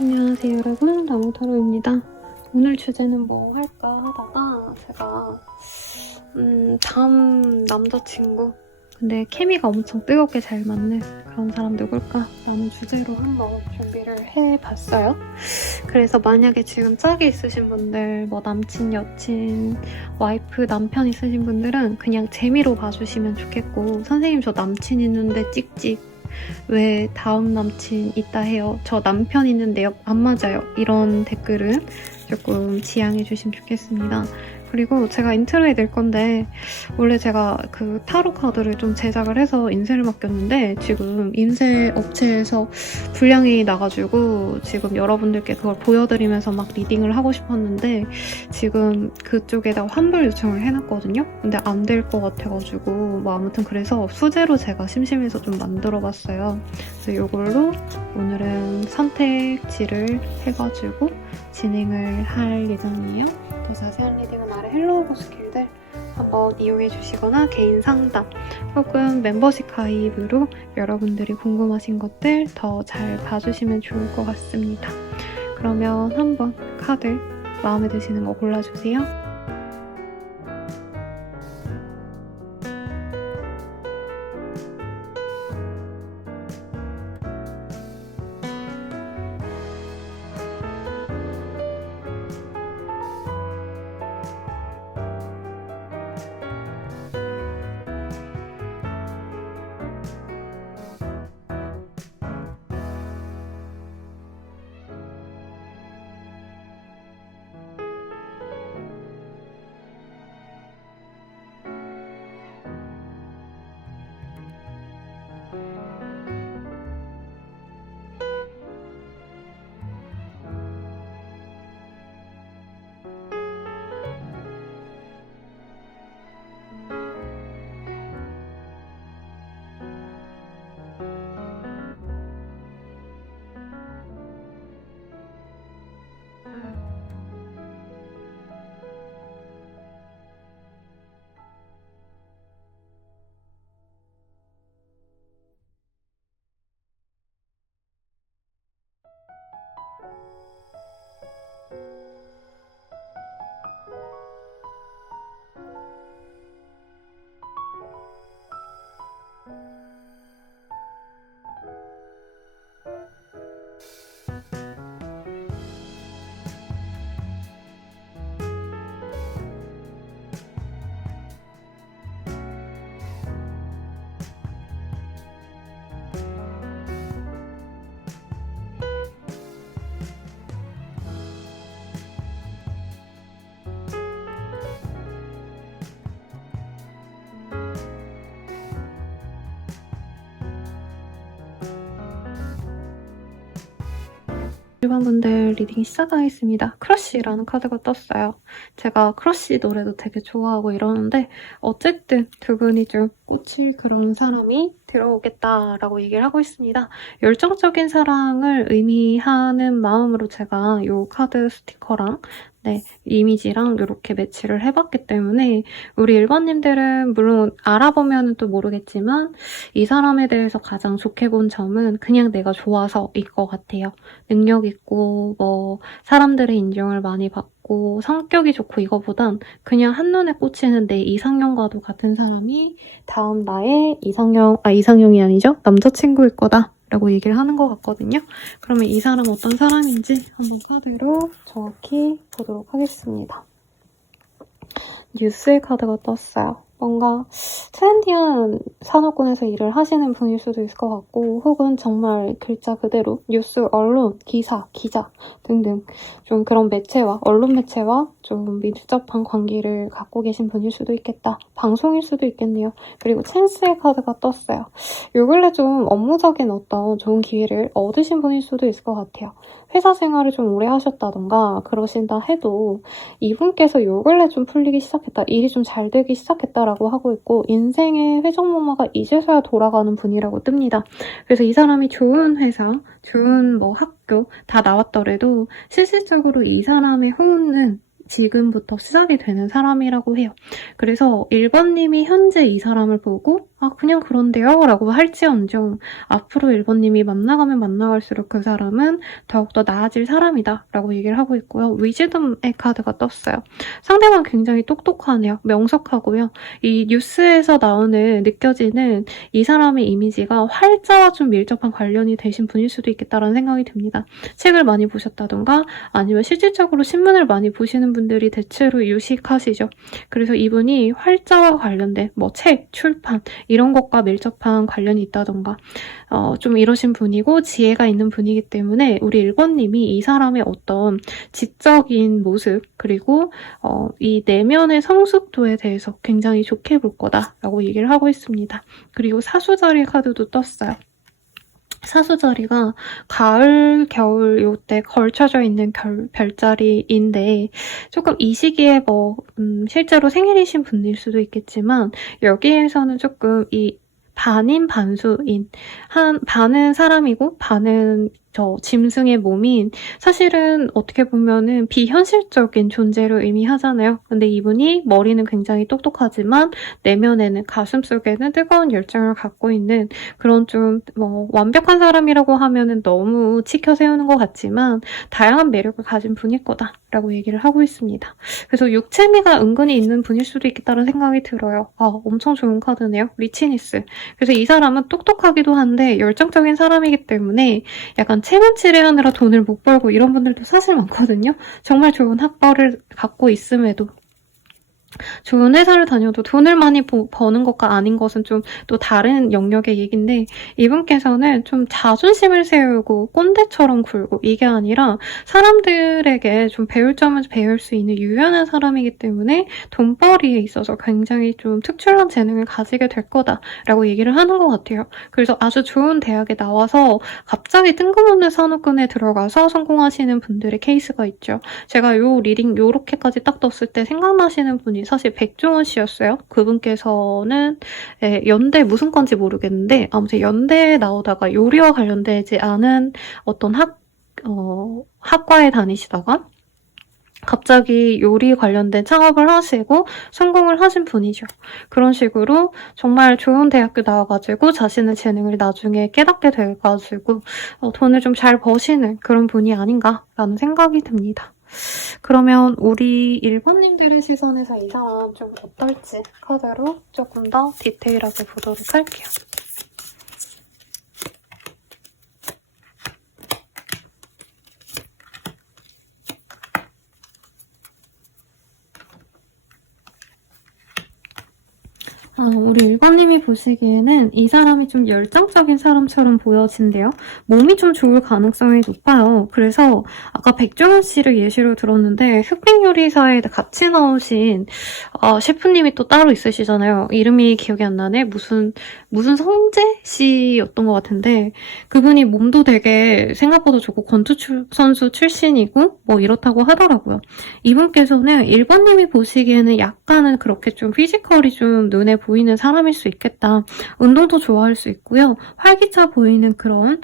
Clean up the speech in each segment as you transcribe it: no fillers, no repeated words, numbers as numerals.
안녕하세요 여러분, 나무타로입니다. 오늘 주제는 뭐 할까 하다가 제가 다음 남자친구, 근데 케미가 엄청 뜨겁게 잘 맞는 그런 사람 누굴까? 라는 주제로 한번 준비를 해봤어요. 그래서 만약에 지금 짝이 있으신 분들, 뭐 남친, 여친, 와이프, 남편 있으신 분들은 그냥 재미로 봐주시면 좋겠고, 선생님 저 남친 있는데 찍찍, 왜 다음 남친 있다 해요? 저 남편 있는데요? 안 맞아요. 이런 댓글은 조금 지양해 주시면 좋겠습니다. 그리고 제가 인트로에 낼 건데, 원래 제가 그 타로 카드를 좀 제작을 해서 인쇄를 맡겼는데 지금 인쇄 업체에서 불량이 나가지고 지금 여러분들께 그걸 보여드리면서 막 리딩을 하고 싶었는데 지금 그쪽에다가 환불 요청을 해놨거든요. 근데 안 될 것 같아가지고 뭐 아무튼 그래서 수제로 제가 심심해서 좀 만들어봤어요. 그래서 이걸로 오늘은 선택지를 해가지고 진행을 할 예정이에요. 더 자세한 리딩은 아래 헬로우고 스킬들 한번 이용해 주시거나 개인 상담 혹은 멤버십 가입으로 여러분들이 궁금하신 것들 더 잘 봐주시면 좋을 것 같습니다. 그러면 한번 카드 마음에 드시는 거 골라주세요. 일반분들 리딩 시작하겠습니다. 크러쉬라는 카드가 떴어요. 제가 크러쉬 노래도 되게 좋아하고 이러는데 어쨌든 두 분이 좀 꽂힐 그런 사람이 들어오겠다라고 얘기를 하고 있습니다. 열정적인 사랑을 의미하는 마음으로 제가 이 카드 스티커랑 이미지랑 이렇게 매치를 해봤기 때문에 우리 일반님들은 물론 알아보면 또 모르겠지만 이 사람에 대해서 가장 좋게 본 점은 그냥 내가 좋아서일 것 같아요. 능력 있고 뭐 사람들의 인정을 많이 받고 성격이 좋고 이거보단 그냥 한눈에 꽂히는 내 이상형과도 같은 사람이 다음 나의 이상형이 아니죠? 남자친구일 거다 라고 얘기를 하는 것 같거든요. 그러면 이 사람 어떤 사람인지 한번 카드로 정확히 보도록 하겠습니다. 뉴스의 카드가 떴어요. 뭔가 트렌디한 산업군에서 일을 하시는 분일 수도 있을 것 같고 혹은 정말 글자 그대로 뉴스, 언론, 기사, 기자 등등 좀 그런 매체와 언론 매체와 좀 밀접한 관계를 갖고 계신 분일 수도 있겠다. 방송일 수도 있겠네요. 그리고 찬스의 카드가 떴어요. 요 근래 좀 업무적인 어떤 좋은 기회를 얻으신 분일 수도 있을 것 같아요. 회사 생활을 좀 오래 하셨다던가 그러신다 해도 이분께서 요 근래 좀 풀리기 시작했다, 일이 좀 잘 되기 시작했다라고 하고 있고 인생의 회전목마가 이제서야 돌아가는 분이라고 뜹니다. 그래서 이 사람이 좋은 회사, 좋은 뭐 학교 다 나왔더라도 실질적으로 이 사람의 호흡은 지금부터 시작이 되는 사람이라고 해요. 그래서 1번님이 현재 이 사람을 보고 아, 그냥 그런데요? 라고 할지언정 앞으로 1번님이 만나가면 만나갈수록 그 사람은 더욱더 나아질 사람이다 라고 얘기를 하고 있고요. 위즈덤의 카드가 떴어요. 상대방 굉장히 똑똑하네요. 명석하고요. 이 뉴스에서 나오는 느껴지는 이 사람의 이미지가 활자와 좀 밀접한 관련이 되신 분일 수도 있겠다라는 생각이 듭니다. 책을 많이 보셨다던가 아니면 실질적으로 신문을 많이 보시는 분들이 대체로 유식하시죠. 그래서 이분이 활자와 관련된 뭐 책, 출판 이런 것과 밀접한 관련이 있다던가 좀 이러신 분이고 지혜가 있는 분이기 때문에 우리 1번님이 이 사람의 어떤 지적인 모습 그리고 이 내면의 성숙도에 대해서 굉장히 좋게 볼 거다라고 얘기를 하고 있습니다. 그리고 사수자리 카드도 떴어요. 사수자리가 가을, 겨울 요때 걸쳐져 있는 별자리인데 조금 이 시기에 실제로 생일이신 분일 수도 있겠지만 여기에서는 조금 이 반인 반수인 반은 사람이고 반은 저 짐승의 몸인 사실은 어떻게 보면은 비현실적인 존재를 의미하잖아요. 근데 이분이 머리는 굉장히 똑똑하지만 내면에는 가슴속에는 뜨거운 열정을 갖고 있는 그런 좀 완벽한 사람이라고 하면은 너무 치켜 세우는 것 같지만 다양한 매력을 가진 분일 거다라고 얘기를 하고 있습니다. 그래서 육체미가 은근히 있는 분일 수도 있겠다는 생각이 들어요. 아, 엄청 좋은 카드네요. 리치니스. 그래서 이 사람은 똑똑하기도 한데 열정적인 사람이기 때문에 약간 체면치레 하느라 돈을 못 벌고 이런 분들도 사실 많거든요. 정말 좋은 학벌을 갖고 있음에도 좋은 회사를 다녀도 돈을 많이 버는 것과 아닌 것은 좀 또 다른 영역의 얘기인데 이분께서는 좀 자존심을 세우고 꼰대처럼 굴고 이게 아니라 사람들에게 좀 배울 점을 배울 수 있는 유연한 사람이기 때문에 돈벌이에 있어서 굉장히 좀 특출난 재능을 가지게 될 거다라고 얘기를 하는 것 같아요. 그래서 아주 좋은 대학에 나와서 갑자기 뜬금없는 산업군에 들어가서 성공하시는 분들의 케이스가 있죠. 제가 요 리딩 요렇게까지 딱 떴을 때 생각나시는 분이 사실 백종원 씨였어요. 그분께서는 연대 무슨 건지 모르겠는데 아무튼 연대에 나오다가 요리와 관련되지 않은 어떤 학과에 다니시다가 갑자기 요리 관련된 창업을 하시고 성공을 하신 분이죠. 그런 식으로 정말 좋은 대학교 나와가지고 자신의 재능을 나중에 깨닫게 돼가지고 돈을 좀 잘 버시는 그런 분이 아닌가라는 생각이 듭니다. 그러면 우리 1번님들의 시선에서 이 사람 좀 어떨지 카드로 조금 더 디테일하게 보도록 할게요. 우리 1번님이 보시기에는 이 사람이 좀 열정적인 사람처럼 보여진대요. 몸이 좀 좋을 가능성이 높아요. 그래서 아까 백종원 씨를 예시로 들었는데 흑백요리사에 같이 나오신 셰프님이 또 따로 있으시잖아요. 이름이 기억이 안 나네. 무슨 성재 씨였던 것 같은데 그분이 몸도 되게 생각보다 좋고 권투 선수 출신이고 뭐 이렇다고 하더라고요. 이분께서는 1번님이 보시기에는 약간은 그렇게 좀 피지컬이 좀 눈에 보이는 사람일 수 있겠다. 운동도 좋아할 수 있고요. 활기차 보이는 그런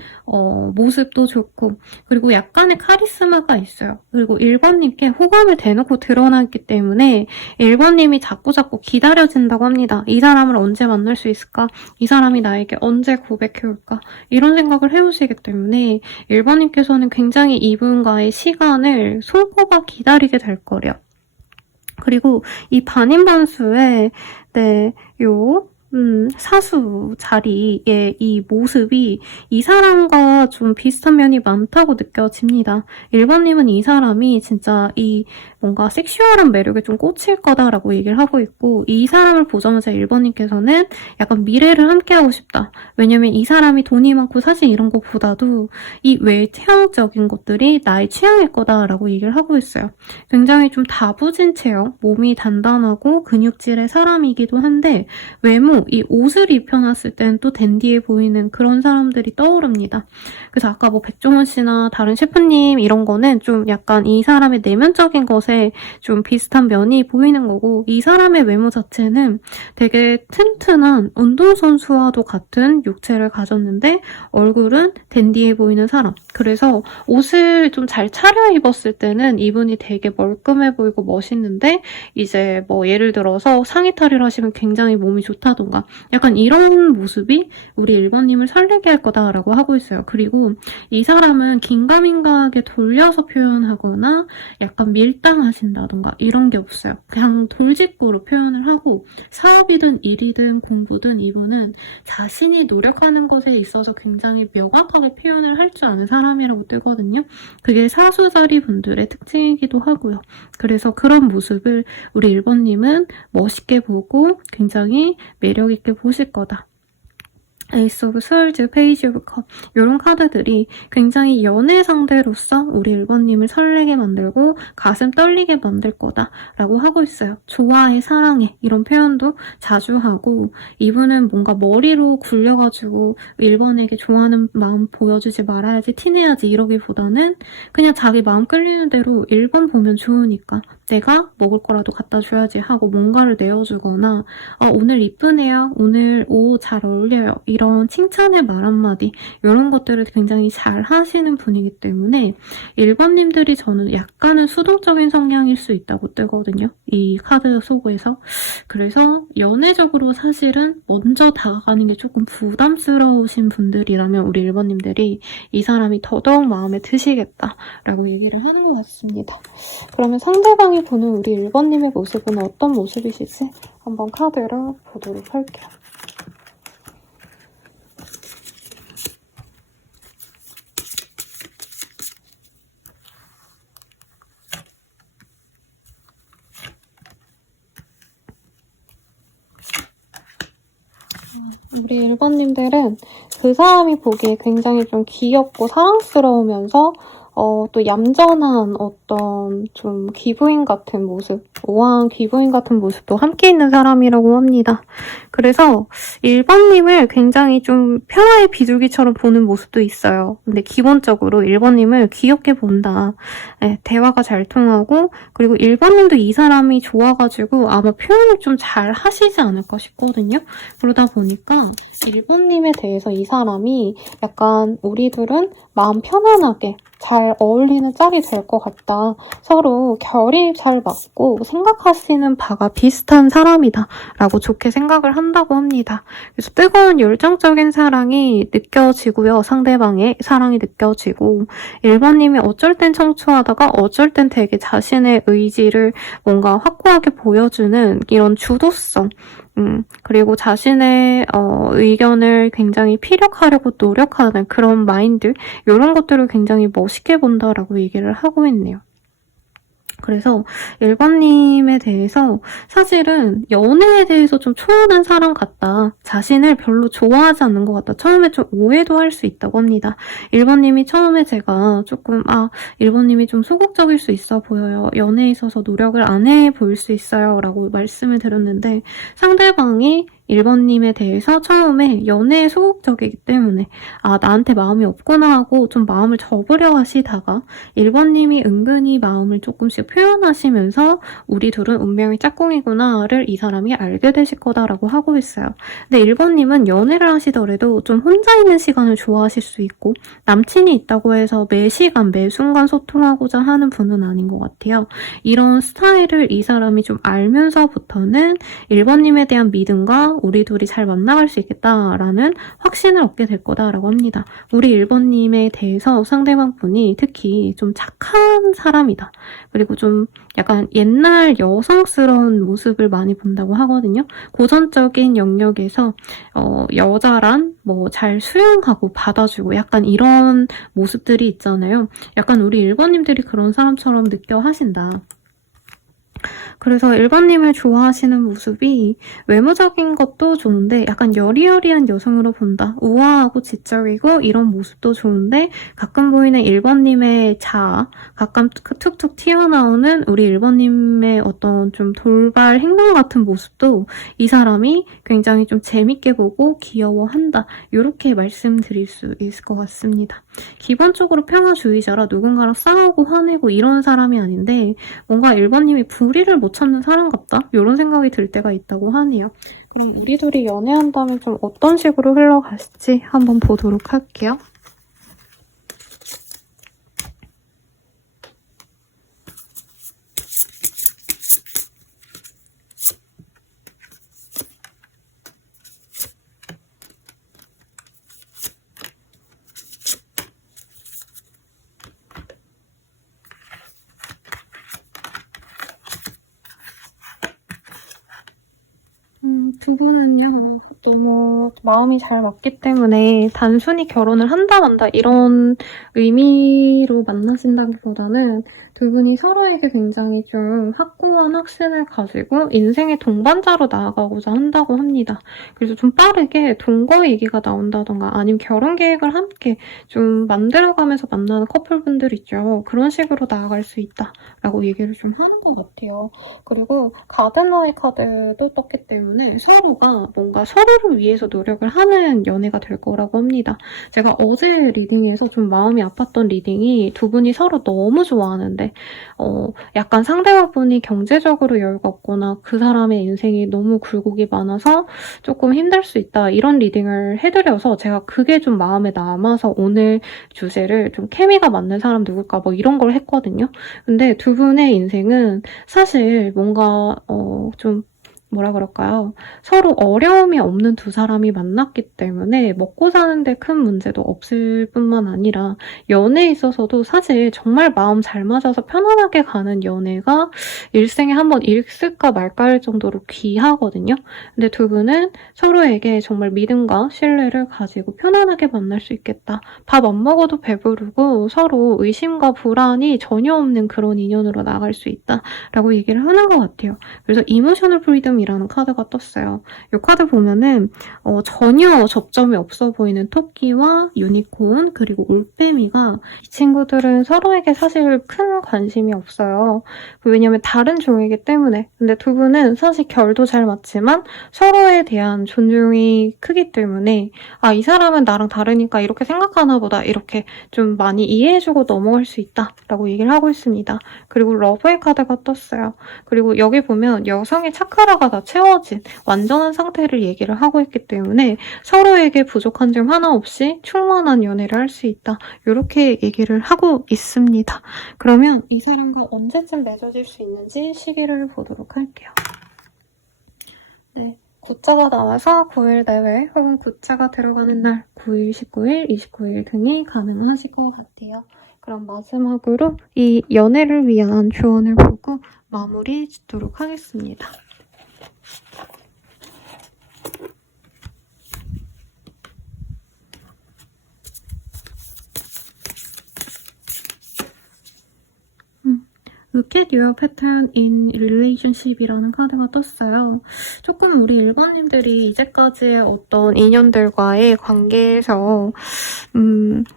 모습도 좋고 그리고 약간의 카리스마가 있어요. 그리고 1번님께 호감을 대놓고 드러났기 때문에 1번님이 자꾸자꾸 기다려진다고 합니다. 이 사람을 언제 만날 수 있을까? 이 사람이 나에게 언제 고백해올까? 이런 생각을 해오시기 때문에 1번님께서는 굉장히 이분과의 시간을 손꼽아 기다리게 될 거래요. 그리고 이 반인반수의 사수 자리의 이 모습이 이 사람과 좀 비슷한 면이 많다고 느껴집니다. 1번님은 이 사람이 진짜 이 뭔가 섹슈얼한 매력에 좀 꽂힐 거다라고 얘기를 하고 있고 이 사람을 보자마자 1번님께서는 약간 미래를 함께하고 싶다. 왜냐면 이 사람이 돈이 많고 사실 이런 것보다도 이 외체형적인 것들이 나의 취향일 거다라고 얘기를 하고 있어요. 굉장히 좀 다부진 체형, 몸이 단단하고 근육질의 사람이기도 한데 외모, 이 옷을 입혀놨을 땐 또 댄디해 보이는 그런 사람들이 떠오릅니다. 그래서 아까 백종원 씨나 다른 셰프님 이런 거는 좀 약간 이 사람의 내면적인 것에 있는데 좀 비슷한 면이 보이는 거고, 이 사람의 외모 자체는 되게 튼튼한 운동선수와도 같은 육체를 가졌는데 얼굴은 댄디해 보이는 사람. 그래서 옷을 좀 잘 차려입었을 때는 이분이 되게 멀끔해 보이고 멋있는데, 이제 뭐 예를 들어서 상의 탈의를 하시면 굉장히 몸이 좋다던가 약간 이런 모습이 우리 1번님을 설레게 할 거다라고 하고 있어요. 그리고 이 사람은 긴가민가하게 돌려서 표현하거나 약간 밀당하신다던가 이런 게 없어요. 그냥 돌직구로 표현을 하고, 사업이든 일이든 공부든 이분은 자신이 노력하는 것에 있어서 굉장히 명확하게 표현을 할 줄 아는 사람이라고 뜨거든요. 그게 사수자리 분들의 특징이기도 하고요. 그래서 그런 모습을 우리 1번님은 멋있게 보고 굉장히 매력있게 보실 거다. 에이스 오브 스월즈, 페이지 오브 컵, 이런 카드들이 굉장히 연애 상대로서 우리 1번님을 설레게 만들고 가슴 떨리게 만들 거다라고 하고 있어요. 좋아해, 사랑해 이런 표현도 자주 하고, 이분은 뭔가 머리로 굴려가지고 1번에게 좋아하는 마음 보여주지 말아야지, 티내야지 이러기보다는 그냥 자기 마음 끌리는 대로 1번 보면 좋으니까 내가 먹을 거라도 갖다 줘야지 하고 뭔가를 내어주거나, 오늘 이쁘네요, 오늘 옷 잘 어울려요, 이런 칭찬의 말 한마디, 이런 것들을 굉장히 잘 하시는 분이기 때문에 1번님들이 저는 약간은 수동적인 성향일 수 있다고 뜨거든요. 이 카드 속에서. 그래서 연애적으로 사실은 먼저 다가가는 게 조금 부담스러우신 분들이라면 우리 1번님들이 이 사람이 더더욱 마음에 드시겠다라고 얘기를 하는 것 같습니다. 그러면 상대방이 보는 우리 1번님의 모습은 어떤 모습이실지 한번 카드를 보도록 할게요. 우리 1번님들은 그 사람이 보기에 굉장히 좀 귀엽고 사랑스러우면서 또 얌전한 어떤 좀 귀부인 같은 모습, 우아한 귀부인 같은 모습도 함께 있는 사람이라고 합니다. 그래서 1번님을 굉장히 좀 평화의 비둘기처럼 보는 모습도 있어요. 근데 기본적으로 1번님을 귀엽게 본다. 네, 대화가 잘 통하고, 그리고 1번님도 이 사람이 좋아가지고 아마 표현을 좀 잘 하시지 않을까 싶거든요. 그러다 보니까 1번님에 대해서 이 사람이 약간 우리들은 마음 편안하게 잘 어울리는 짝이 될 것 같다. 서로 결이 잘 맞고 생각하시는 바가 비슷한 사람이다 라고 좋게 생각을 한다고 합니다. 그래서 뜨거운 열정적인 사랑이 느껴지고요. 상대방의 사랑이 느껴지고, 1번님이 어쩔 땐 청초하다가 어쩔 땐 되게 자신의 의지를 뭔가 확고하게 보여주는 이런 주도성, 그리고 자신의 의견을 굉장히 피력하려고 노력하는 그런 마인드, 이런 것들을 굉장히 멋있게 본다라고 얘기를 하고 있네요. 그래서 1번님에 대해서 사실은 연애에 대해서 좀 초연한 사람 같다, 자신을 별로 좋아하지 않는 것 같다, 처음에 좀 오해도 할 수 있다고 합니다. 1번님이 처음에 제가 조금 1번님이 좀 소극적일 수 있어 보여요, 연애에 있어서 노력을 안 해 보일 수 있어요 라고 말씀을 드렸는데, 상대방이 1번님에 대해서 처음에 연애에 소극적이기 때문에 나한테 마음이 없구나 하고 좀 마음을 접으려 하시다가 1번님이 은근히 마음을 조금씩 표현하시면서 우리 둘은 운명의 짝꿍이구나를 이 사람이 알게 되실 거다라고 하고 있어요. 근데 1번님은 연애를 하시더라도 좀 혼자 있는 시간을 좋아하실 수 있고, 남친이 있다고 해서 매 시간 매 순간 소통하고자 하는 분은 아닌 것 같아요. 이런 스타일을 이 사람이 좀 알면서부터는 1번님에 대한 믿음과 우리 둘이 잘 만나갈 수 있겠다라는 확신을 얻게 될 거다라고 합니다. 우리 1번님에 대해서 상대방 분이 특히 좀 착한 사람이다, 그리고 좀 약간 옛날 여성스러운 모습을 많이 본다고 하거든요. 고전적인 영역에서 여자란 뭐 잘 수용하고 받아주고 약간 이런 모습들이 있잖아요. 약간 우리 1번님들이 그런 사람처럼 느껴 하신다. 그래서 1번님을 좋아하시는 모습이 외모적인 것도 좋은데 약간 여리여리한 여성으로 본다. 우아하고 지적이고 이런 모습도 좋은데 가끔 보이는 1번님의 자아, 가끔 툭툭 튀어나오는 우리 1번님의 어떤 좀 돌발 행동 같은 모습도 이 사람이 굉장히 좀 재밌게 보고 귀여워한다. 이렇게 말씀드릴 수 있을 것 같습니다. 기본적으로 평화주의자라 누군가랑 싸우고 화내고 이런 사람이 아닌데 뭔가 1번님이 불의를 못 참는 사람 같다? 이런 생각이 들 때가 있다고 하네요. 그럼 우리 둘이 연애한다면 좀 어떤 식으로 흘러갈지 한번 보도록 할게요. 두 분은요, 너무 마음이 잘 맞기 때문에 단순히 결혼을 한다 만다 이런 의미로 만나신다기보다는 두 분이 서로에게 굉장히 좀 확고한 확신을 가지고 인생의 동반자로 나아가고자 한다고 합니다. 그래서 좀 빠르게 동거 얘기가 나온다던가 아니면 결혼 계획을 함께 좀 만들어가면서 만나는 커플분들 있죠. 그런 식으로 나아갈 수 있다라고 얘기를 좀 하는 것 같아요. 그리고 가든너의 카드도 떴기 때문에 서로가 뭔가 서로를 위해서 노력을 하는 연애가 될 거라고 합니다. 제가 어제 리딩에서 좀 마음이 아팠던 리딩이 두 분이 서로 너무 좋아하는데 약간 상대방분이 경제적으로 여유가 없거나 그 사람의 인생이 너무 굴곡이 많아서 조금 힘들 수 있다 이런 리딩을 해드려서 제가 그게 좀 마음에 남아서 오늘 주제를 좀 케미가 맞는 사람 누굴까 뭐 이런 걸 했거든요. 근데 두 분의 인생은 사실 뭔가 좀 뭐라 그럴까요? 서로 어려움이 없는 두 사람이 만났기 때문에 먹고 사는데 큰 문제도 없을 뿐만 아니라 연애에 있어서도 사실 정말 마음 잘 맞아서 편안하게 가는 연애가 일생에 한번 있을까 말까 할 정도로 귀하거든요. 근데 두 분은 서로에게 정말 믿음과 신뢰를 가지고 편안하게 만날 수 있겠다. 밥 안 먹어도 배부르고 서로 의심과 불안이 전혀 없는 그런 인연으로 나갈 수 있다라고 얘기를 하는 것 같아요. 그래서 이모셔널 프리덤이라는 카드가 떴어요. 이 카드 보면은 전혀 접점이 없어 보이는 토끼와 유니콘 그리고 올빼미가 이 친구들은 서로에게 사실 큰 관심이 없어요. 왜냐면 다른 종이기 때문에. 근데 두 분은 사실 결도 잘 맞지만 서로에 대한 존중이 크기 때문에 이 사람은 나랑 다르니까 이렇게 생각하나 보다 이렇게 좀 많이 이해해주고 넘어갈 수 있다라고 얘기를 하고 있습니다. 그리고 러브의 카드가 떴어요. 그리고 여기 보면 여성의 차크라가 다 채워진 완전한 상태를 얘기를 하고 있기 때문에 서로에게 부족한 점 하나 없이 충만한 연애를 할 수 있다. 이렇게 얘기를 하고 있습니다. 그러면 이 사람과 언제쯤 맺어질 수 있는지 시기를 보도록 할게요. 네. 9자가 나와서 9일 내외 혹은 9자가 들어가는 날 9일, 19일, 29일 등이 가능하실 것 같아요. 그럼 마지막으로 이 연애를 위한 조언을 보고 마무리 짓도록 하겠습니다. Look at your pattern in relationship이라는 카드가 떴어요. 조금 우리 일반인들이 이제까지의 어떤 인연들과의 관계에서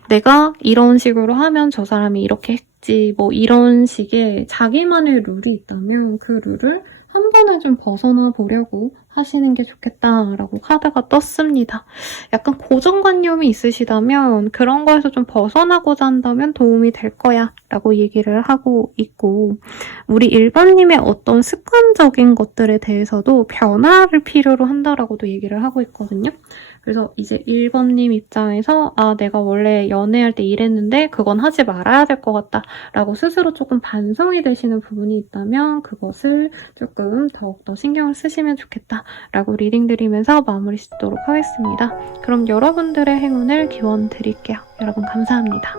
내가 이런 식으로 하면 저 사람이 이렇게 했지 뭐 이런 식의 자기만의 룰이 있다면 그 룰을 한 번에 좀 벗어나 보려고 하시는 게 좋겠다라고 카드가 떴습니다. 약간 고정관념이 있으시다면 그런 거에서 좀 벗어나고자 한다면 도움이 될 거야 라고 얘기를 하고 있고 우리 일반님의 어떤 습관적인 것들에 대해서도 변화를 필요로 한다라고도 얘기를 하고 있거든요. 그래서 이제 1번님 입장에서 내가 원래 연애할 때 이랬는데 그건 하지 말아야 될 것 같다 라고 스스로 조금 반성이 되시는 부분이 있다면 그것을 조금 더욱더 신경을 쓰시면 좋겠다 라고 리딩 드리면서 마무리 짓도록 하겠습니다. 그럼 여러분들의 행운을 기원 드릴게요. 여러분 감사합니다.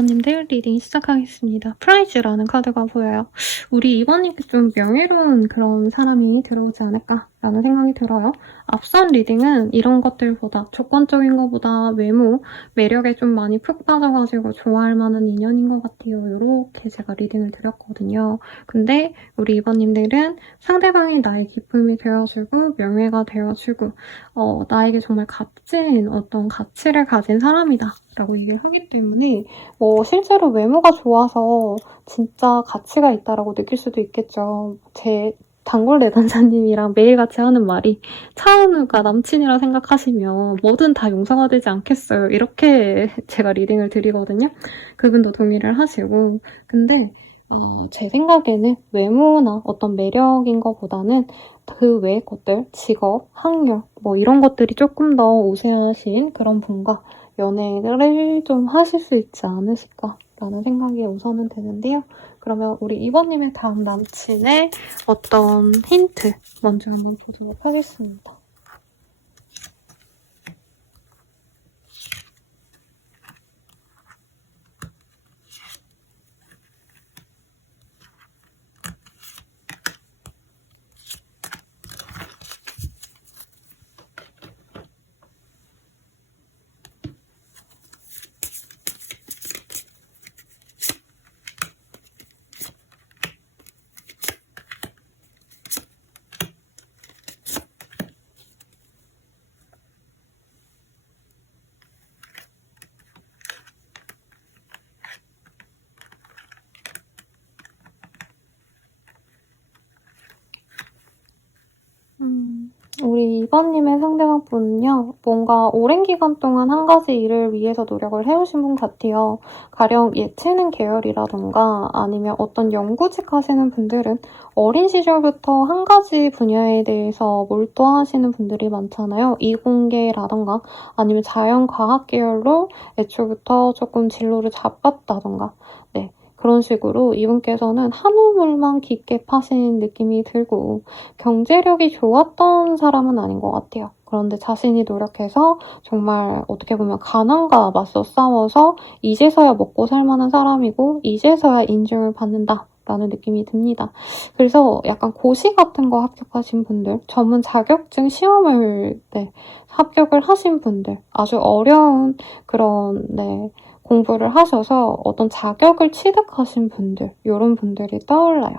2번님들 리딩 시작하겠습니다. 프라이즈라는 카드가 보여요. 우리 2번님께 좀 명예로운 그런 사람이 들어오지 않을까라는 생각이 들어요. 앞선 리딩은 이런 것들보다 조건적인 것보다 외모, 매력에 좀 많이 푹 빠져가지고 좋아할 만한 인연인 것 같아요. 이렇게 제가 리딩을 드렸거든요. 근데 우리 2번님들은 상대방이 나의 기쁨이 되어주고 명예가 되어주고 나에게 정말 값진 어떤 가치를 가진 사람이다 라고 얘기를 하기 때문에 실제로 외모가 좋아서 진짜 가치가 있다라고 느낄 수도 있겠죠. 제 단골 내단자님이랑 매일같이 하는 말이 차은우가 남친이라 생각하시면 뭐든 다 용서가 되지 않겠어요. 이렇게 제가 리딩을 드리거든요. 그분도 동의를 하시고 근데 제 생각에는 외모나 어떤 매력인 것보다는 그 외의 것들, 직업, 학력 이런 것들이 조금 더 우세하신 그런 분과 연애를 좀 하실 수 있지 않으실까라는 생각이 우선은 드는데요. 그러면 우리 2번님의 다음 남친의 어떤 힌트 먼저 한번 보도록 하겠습니다. 우리 2번님의 상대방분은요, 뭔가 오랜 기간 동안 한 가지 일을 위해서 노력을 해오신 분 같아요. 가령 예체능 계열이라던가 아니면 어떤 연구직 하시는 분들은 어린 시절부터 한 가지 분야에 대해서 몰두하시는 분들이 많잖아요. 이공계라던가 아니면 자연과학 계열로 애초부터 조금 진로를 잡았다던가 네. 그런 식으로 이분께서는 한 우물만 깊게 파신 느낌이 들고 경제력이 좋았던 사람은 아닌 것 같아요. 그런데 자신이 노력해서 정말 어떻게 보면 가난과 맞서 싸워서 이제서야 먹고 살 만한 사람이고 이제서야 인정을 받는다라는 느낌이 듭니다. 그래서 약간 고시 같은 거 합격하신 분들, 전문 자격증 시험을 합격을 하신 분들, 아주 어려운 그런 공부를 하셔서 어떤 자격을 취득하신 분들, 이런 분들이 떠올라요.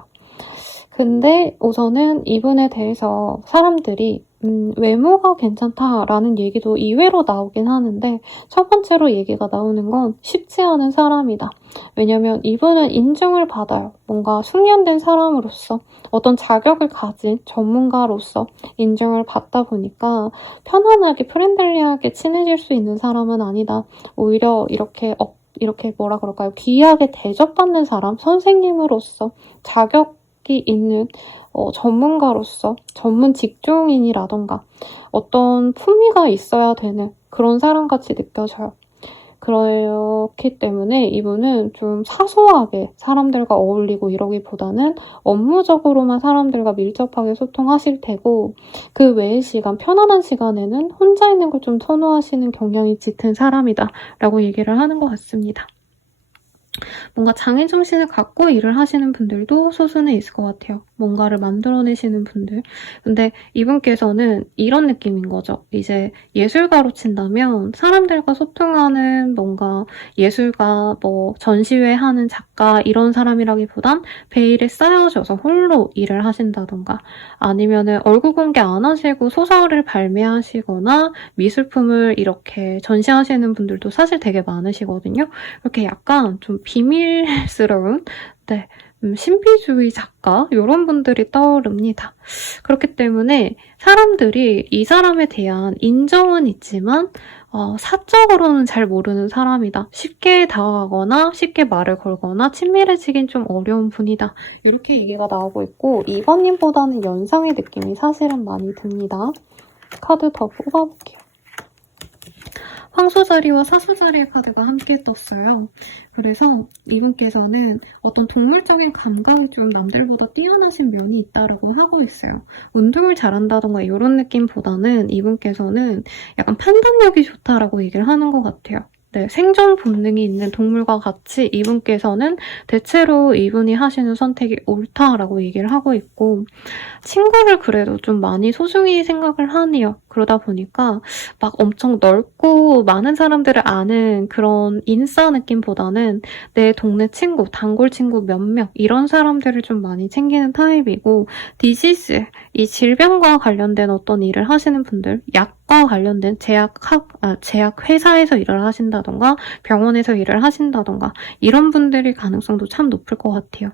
근데 우선은 이분에 대해서 사람들이 외모가 괜찮다라는 얘기도 이외로 나오긴 하는데 첫 번째로 얘기가 나오는 건 쉽지 않은 사람이다. 왜냐면 이분은 인정을 받아요. 뭔가 숙련된 사람으로서 어떤 자격을 가진 전문가로서 인정을 받다 보니까 편안하게 프렌들리하게 친해질 수 있는 사람은 아니다. 오히려 이렇게 뭐라 그럴까요? 귀하게 대접받는 사람, 선생님으로서 자격이 있는 전문가로서 전문 직종인이라던가 어떤 품위가 있어야 되는 그런 사람같이 느껴져요. 그렇기 때문에 이분은 좀 사소하게 사람들과 어울리고 이러기보다는 업무적으로만 사람들과 밀접하게 소통하실 테고 그 외의 시간, 편안한 시간에는 혼자 있는 걸 좀 선호하시는 경향이 짙은 사람이다 라고 얘기를 하는 것 같습니다. 뭔가 장애정신을 갖고 일을 하시는 분들도 소수는 있을 것 같아요. 뭔가를 만들어내시는 분들. 근데 이분께서는 이런 느낌인 거죠. 이제 예술가로 친다면 사람들과 소통하는 뭔가 예술가, 전시회 하는 작가 이런 사람이라기보단 베일에 쌓여져서 홀로 일을 하신다던가 아니면은 얼굴 공개 안 하시고 소설을 발매하시거나 미술품을 이렇게 전시하시는 분들도 사실 되게 많으시거든요. 이렇게 약간 좀 비밀스러운 신비주의 작가 이런 분들이 떠오릅니다. 그렇기 때문에 사람들이 이 사람에 대한 인정은 있지만 사적으로는 잘 모르는 사람이다. 쉽게 다가가거나 쉽게 말을 걸거나 친밀해지긴 좀 어려운 분이다. 이렇게 얘기가 나오고 있고 2번님보다는 연상의 느낌이 사실은 많이 듭니다. 카드 더 뽑아볼게요. 황소자리와 사수자리의 카드가 함께 떴어요. 그래서 이분께서는 어떤 동물적인 감각이 좀 남들보다 뛰어나신 면이 있다라고 하고 있어요. 운동을 잘한다던가 이런 느낌보다는 이분께서는 약간 판단력이 좋다라고 얘기를 하는 것 같아요. 네, 생존 본능이 있는 동물과 같이 이분께서는 대체로 이분이 하시는 선택이 옳다라고 얘기를 하고 있고, 친구를 그래도 좀 많이 소중히 생각을 하네요. 그러다 보니까 막 엄청 넓고 많은 사람들을 아는 그런 인싸 느낌보다는 내 동네 친구, 단골 친구 몇 명 이런 사람들을 좀 많이 챙기는 타입이고, 디시즈, 이 질병과 관련된 어떤 일을 하시는 분들, 약과 관련된 제약 회사에서 일을 하신다던가 병원에서 일을 하신다던가 이런 분들의 가능성도 참 높을 것 같아요.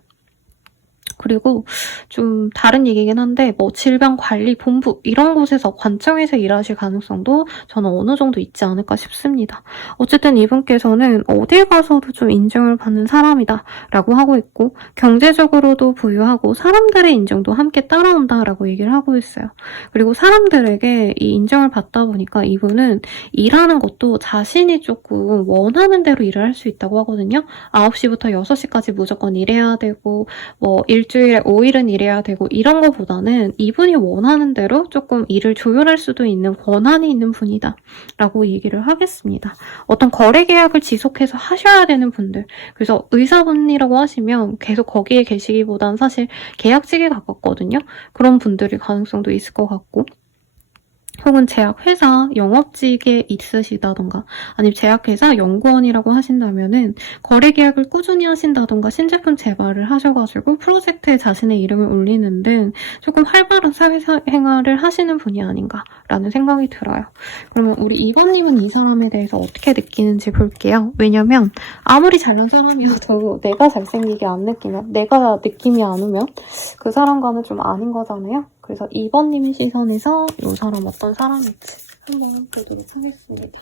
그리고 좀 다른 얘기긴 한데 뭐 질병관리본부 이런 곳에서 관청에서 일하실 가능성도 저는 어느 정도 있지 않을까 싶습니다. 어쨌든 이분께서는 어딜 가서도 좀 인정을 받는 사람이다 라고 하고 있고, 경제적으로도 부유하고 사람들의 인정도 함께 따라온다 라고 얘기를 하고 있어요. 그리고 사람들에게 이 인정을 받다 보니까 이분은 일하는 것도 자신이 조금 원하는 대로 일을 할 수 있다고 하거든요. 9시부터 6시까지 무조건 일해야 되고 뭐 일주일에 5일은 일해야 되고 이런 거보다는 이분이 원하는 대로 조금 일을 조율할 수도 있는 권한이 있는 분이다 라고 얘기를 하겠습니다. 어떤 거래 계약을 지속해서 하셔야 되는 분들, 그래서 의사분이라고 하시면 계속 거기에 계시기보단 사실 계약직에 가깝거든요. 그런 분들이 가능성도 있을 것 같고, 혹은 제약회사 영업직에 있으시다던가 아니면 제약회사 연구원이라고 하신다면은 거래 계약을 꾸준히 하신다던가 신제품 개발을 하셔가지고 프로젝트에 자신의 이름을 올리는 등 조금 활발한 사회생활을 하시는 분이 아닌가라는 생각이 들어요. 그러면 우리 2번님은 이 사람에 대해서 어떻게 느끼는지 볼게요. 왜냐면 아무리 잘난 사람이어도 내가 잘생기게 안 느끼면, 내가 느낌이 안 오면 그 사람과는 좀 아닌 거잖아요. 그래서 2번님의 시선에서 이 사람 어떤 사람일지 한번 보도록 하겠습니다.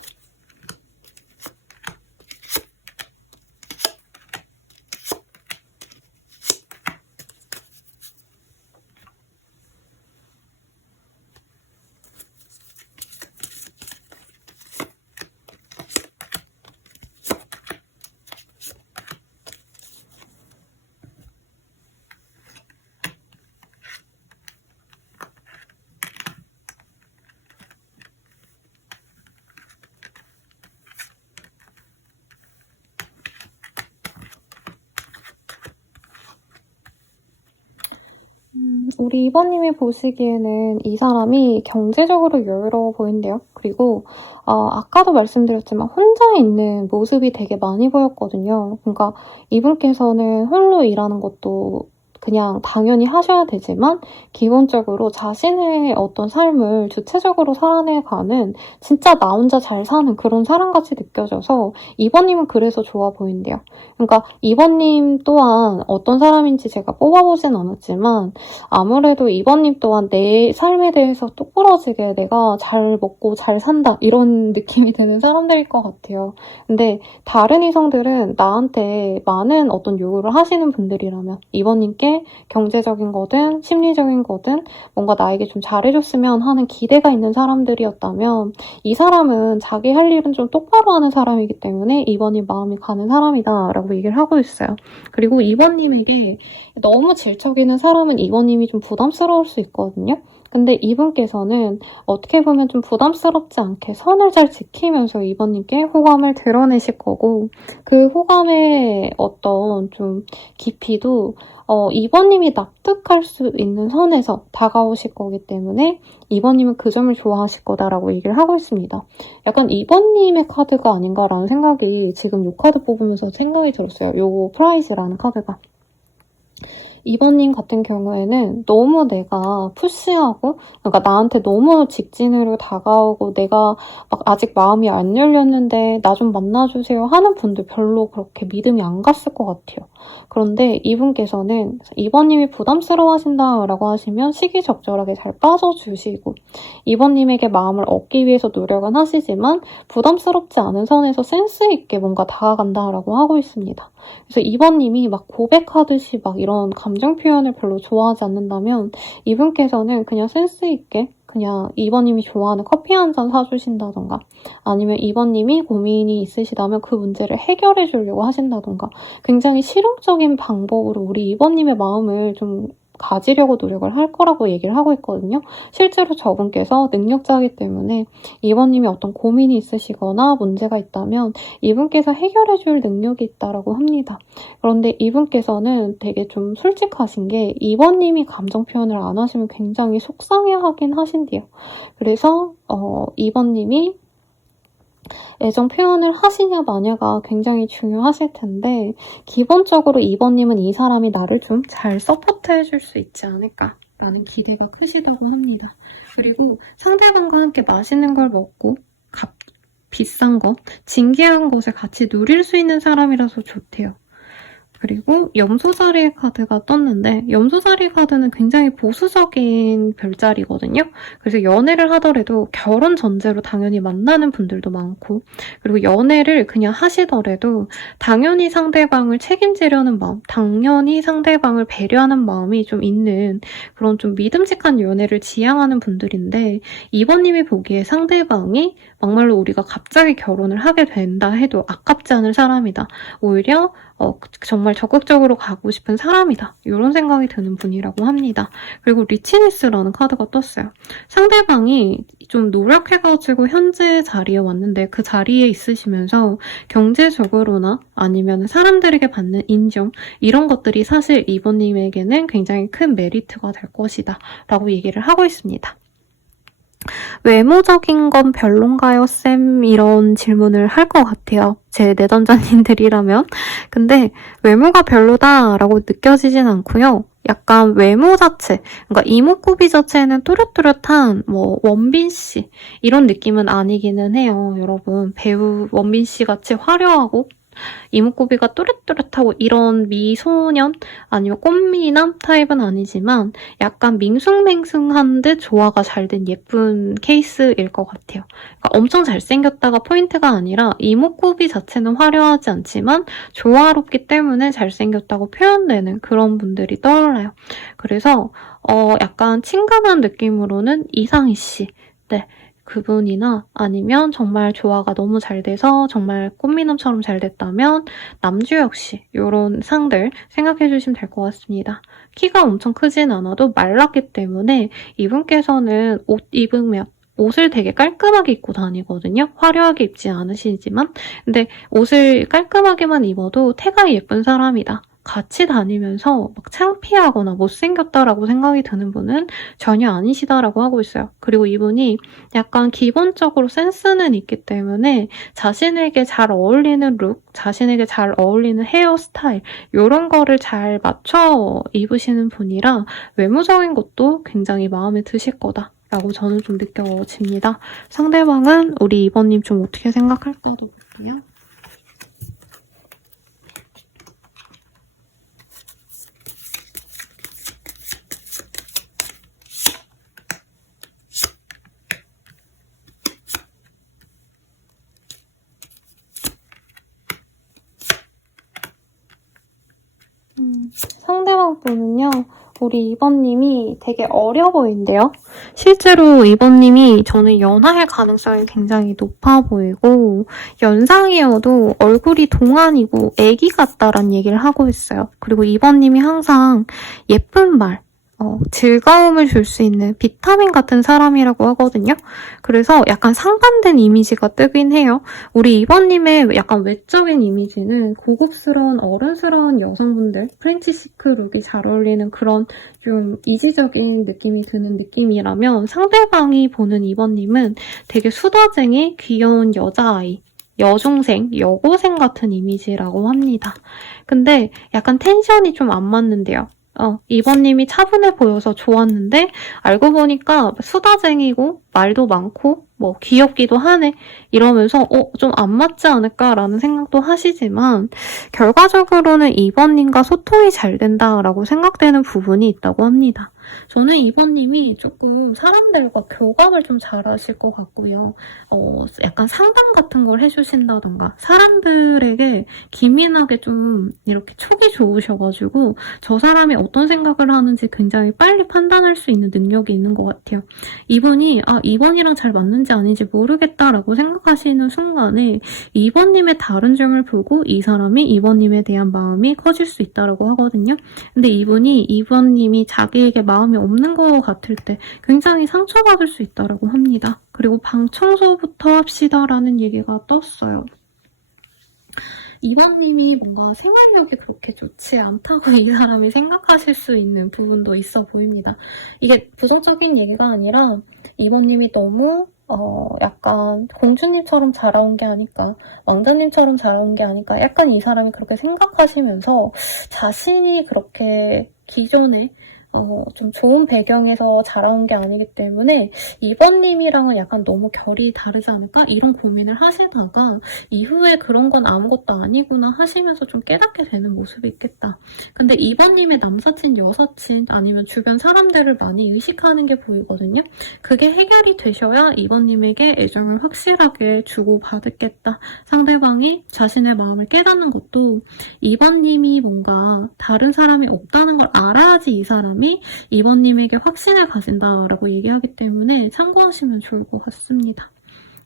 우리 2번님이 보시기에는 이 사람이 경제적으로 여유로워 보인대요. 그리고 아까도 말씀드렸지만 혼자 있는 모습이 되게 많이 보였거든요. 그러니까 이분께서는 홀로 일하는 것도 그냥 당연히 하셔야 되지만 기본적으로 자신의 어떤 삶을 주체적으로 살아내가는 진짜 나 혼자 잘 사는 그런 사람같이 느껴져서 2번님은 그래서 좋아 보인대요. 그러니까 2번님 또한 어떤 사람인지 제가 뽑아보진 않았지만 아무래도 2번님 또한 내 삶에 대해서 똑부러지게 내가 잘 먹고 잘 산다 이런 느낌이 드는 사람들일 것 같아요. 근데 다른 이성들은 나한테 많은 어떤 요구를 하시는 분들이라면 2번님께 경제적인 거든 심리적인 거든 뭔가 나에게 좀 잘해줬으면 하는 기대가 있는 사람들이었다면 이 사람은 자기 할 일은 좀 똑바로 하는 사람이기 때문에 2번님 마음이 가는 사람이다 라고 얘기를 하고 있어요. 그리고 2번님에게 너무 질척이는 사람은 2번님이 좀 부담스러울 수 있거든요. 근데 이분께서는 어떻게 보면 좀 부담스럽지 않게 선을 잘 지키면서 2번님께 호감을 드러내실 거고, 그 호감의 어떤 좀 깊이도 2번님이 납득할 수 있는 선에서 다가오실 거기 때문에 2번님은 그 점을 좋아하실 거다라고 얘기를 하고 있습니다. 약간 2번님의 카드가 아닌가라는 생각이 지금 이 카드 뽑으면서 생각이 들었어요. 요 프라이즈라는 카드가. 2번님 같은 경우에는 너무 내가 푸시하고, 그러니까 나한테 너무 직진으로 다가오고 내가 막 아직 마음이 안 열렸는데 나 좀 만나주세요 하는 분들 별로 그렇게 믿음이 안 갔을 것 같아요. 그런데 이분께서는 2번님이 부담스러워하신다라고 하시면 시기적절하게 잘 빠져주시고 2번님에게 마음을 얻기 위해서 노력은 하시지만 부담스럽지 않은 선에서 센스 있게 뭔가 다가간다라고 하고 있습니다. 그래서 2번님이 막 고백하듯이 막 이런 감정 표현을 별로 좋아하지 않는다면 이분께서는 그냥 센스 있게 그냥 2번님이 좋아하는 커피 한 잔 사주신다던가 아니면 2번님이 고민이 있으시다면 그 문제를 해결해 주려고 하신다던가 굉장히 실용적인 방법으로 우리 2번님의 마음을 좀 가지려고 노력을 할 거라고 얘기를 하고 있거든요. 실제로 저분께서 능력자이기 때문에 이번님이 어떤 고민이 있으시거나 문제가 있다면 이분께서 해결해줄 능력이 있다라고 합니다. 그런데 이분께서는 되게 좀 솔직하신 게 이번님이 감정 표현을 안 하시면 굉장히 속상해하긴 하신대요. 그래서 이번님이 애정 표현을 하시냐 마냐가 굉장히 중요하실 텐데 기본적으로 이번님은 이 사람이 나를 좀 잘 서포트해줄 수 있지 않을까라는 기대가 크시다고 합니다. 그리고 상대방과 함께 맛있는 걸 먹고 비싼 것, 진귀한 것을 같이 누릴 수 있는 사람이라서 좋대요. 그리고 염소자리 카드가 떴는데 염소자리 카드는 굉장히 보수적인 별자리거든요. 그래서 연애를 하더라도 결혼 전제로 당연히 만나는 분들도 많고 그리고 연애를 그냥 하시더라도 당연히 상대방을 책임지려는 마음, 당연히 상대방을 배려하는 마음이 좀 있는 그런 좀 믿음직한 연애를 지향하는 분들인데 이번님이 보기에 상대방이 막말로 우리가 갑자기 결혼을 하게 된다 해도 아깝지 않을 사람이다. 오히려 정말 적극적으로 가고 싶은 사람이다. 이런 생각이 드는 분이라고 합니다. 그리고 리치니스라는 카드가 떴어요. 상대방이 좀 노력해가지고 현재 자리에 왔는데 그 자리에 있으시면서 경제적으로나 아니면 사람들에게 받는 인정 이런 것들이 사실 이번님에게는 굉장히 큰 메리트가 될 것이다 라고 얘기를 하고 있습니다. 외모적인 건 별론가요, 쌤? 이런 질문을 할 것 같아요. 제 내담자님들이라면. 근데 외모가 별로다라고 느껴지진 않고요. 약간 외모 자체, 그러니까 이목구비 자체는 또렷또렷한 원빈 씨 이런 느낌은 아니기는 해요. 여러분 배우 원빈 씨 같이 화려하고 이목구비가 또렷또렷하고 이런 미소년 아니면 꽃미남 타입은 아니지만 약간 밍숭맹숭한 듯 조화가 잘 된 예쁜 케이스일 것 같아요. 그러니까 엄청 잘생겼다가 포인트가 아니라 이목구비 자체는 화려하지 않지만 조화롭기 때문에 잘생겼다고 표현되는 그런 분들이 떠올라요. 그래서 약간 친근한 느낌으로는 이상희 씨. 네. 그분이나 아니면 정말 조화가 너무 잘 돼서 정말 꽃미남처럼 잘 됐다면 남주혁 씨 이런 상들 생각해 주시면 될 것 같습니다. 키가 엄청 크진 않아도 말랐기 때문에 이분께서는 옷 입으면 옷을 되게 깔끔하게 입고 다니거든요. 화려하게 입지 않으시지만 근데 옷을 깔끔하게만 입어도 태가 예쁜 사람이다. 같이 다니면서 막 창피하거나 못생겼다라고 생각이 드는 분은 전혀 아니시다라고 하고 있어요. 그리고 이분이 약간 기본적으로 센스는 있기 때문에 자신에게 잘 어울리는 룩, 자신에게 잘 어울리는 헤어스타일 이런 거를 잘 맞춰 입으시는 분이라 외모적인 것도 굉장히 마음에 드실 거다. 라고 저는 좀 느껴집니다. 상대방은 우리 2번님 좀 어떻게 생각할까도 볼게요. 상대방 분은요. 우리 2번님이 되게 어려 보이는데요. 실제로 2번님이 저는 연하일 가능성이 굉장히 높아 보이고 연상이어도 얼굴이 동안이고 애기 같다라는 얘기를 하고 있어요. 그리고 2번님이 항상 예쁜 말, 즐거움을 줄 수 있는 비타민 같은 사람이라고 하거든요. 그래서 약간 상반된 이미지가 뜨긴 해요. 우리 2번님의 약간 외적인 이미지는 고급스러운 어른스러운 여성분들, 프렌치 시크 룩이 잘 어울리는 그런 좀 이지적인 느낌이 드는 느낌이라면 상대방이 보는 2번님은 되게 수다쟁이, 귀여운 여자아이, 여중생, 여고생 같은 이미지라고 합니다. 근데 약간 텐션이 좀 안 맞는데요. 2번님이 차분해 보여서 좋았는데 알고 보니까 수다쟁이고 말도 많고 귀엽기도 하네 이러면서 좀 안 맞지 않을까라는 생각도 하시지만 결과적으로는 2번님과 소통이 잘 된다라고 생각되는 부분이 있다고 합니다. 저는 이번님이 조금 사람들과 교감을 좀 잘하실 것 같고요. 약간 상담 같은 걸 해주신다던가 사람들에게 기민하게 좀 이렇게 촉이 좋으셔가지고 저 사람이 어떤 생각을 하는지 굉장히 빨리 판단할 수 있는 능력이 있는 것 같아요. 이분이 이번이랑 잘 맞는지 아닌지 모르겠다라고 생각하시는 순간에 이번님의 다른 점을 보고 이 사람이 이번님에 대한 마음이 커질 수 있다라고 하거든요. 근데 이분이 이번님이 자기에게 마음이 없는 것 같을 때 굉장히 상처받을 수 있다라고 합니다. 그리고 방 청소부터 합시다라는 얘기가 떴어요. 이번님이 뭔가 생활력이 그렇게 좋지 않다고 이 사람이 생각하실 수 있는 부분도 있어 보입니다. 이게 부정적인 얘기가 아니라 이번님이 너무 약간 공주님처럼 자라온 게 아닐까, 왕자님처럼 자라온 게 아닐까, 약간 이 사람이 그렇게 생각하시면서 자신이 그렇게 기존에 좀 좋은 배경에서 자라온 게 아니기 때문에 이번님이랑은 약간 너무 결이 다르지 않을까? 이런 고민을 하시다가 이후에 그런 건 아무것도 아니구나 하시면서 좀 깨닫게 되는 모습이 있겠다. 근데 이번님의 남사친, 여사친 아니면 주변 사람들을 많이 의식하는 게 보이거든요. 그게 해결이 되셔야 이번님에게 애정을 확실하게 주고받겠다. 상대방이 자신의 마음을 깨닫는 것도 이번님이 뭔가 다른 사람이 없다는 걸 알아야지 이 사람이 이번님에게 확신을 가진다라고 얘기하기 때문에 참고하시면 좋을 것 같습니다.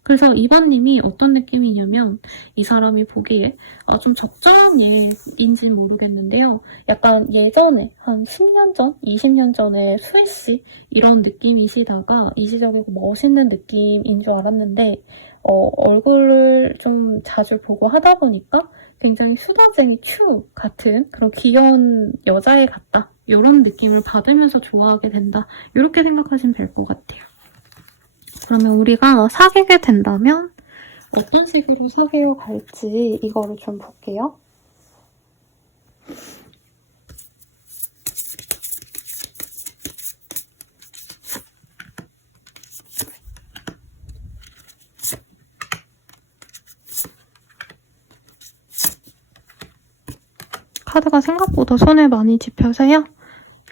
그래서 이번님이 어떤 느낌이냐면 이 사람이 보기에 좀 적절한 예인지는 모르겠는데요. 약간 예전에 한 10년 전, 20년 전에 수희씨 이런 느낌이시다가 이지적이고 멋있는 느낌인 줄 알았는데 얼굴을 좀 자주 보고 하다 보니까 굉장히 수다쟁이 큐 같은 그런 귀여운 여자애 같다. 이런 느낌을 받으면서 좋아하게 된다. 이렇게 생각하시면 될 것 같아요. 그러면 우리가 사귀게 된다면 어떤 식으로 사귀어 갈지 이거를 좀 볼게요. 카드가 생각보다 손에 많이 집혀서요.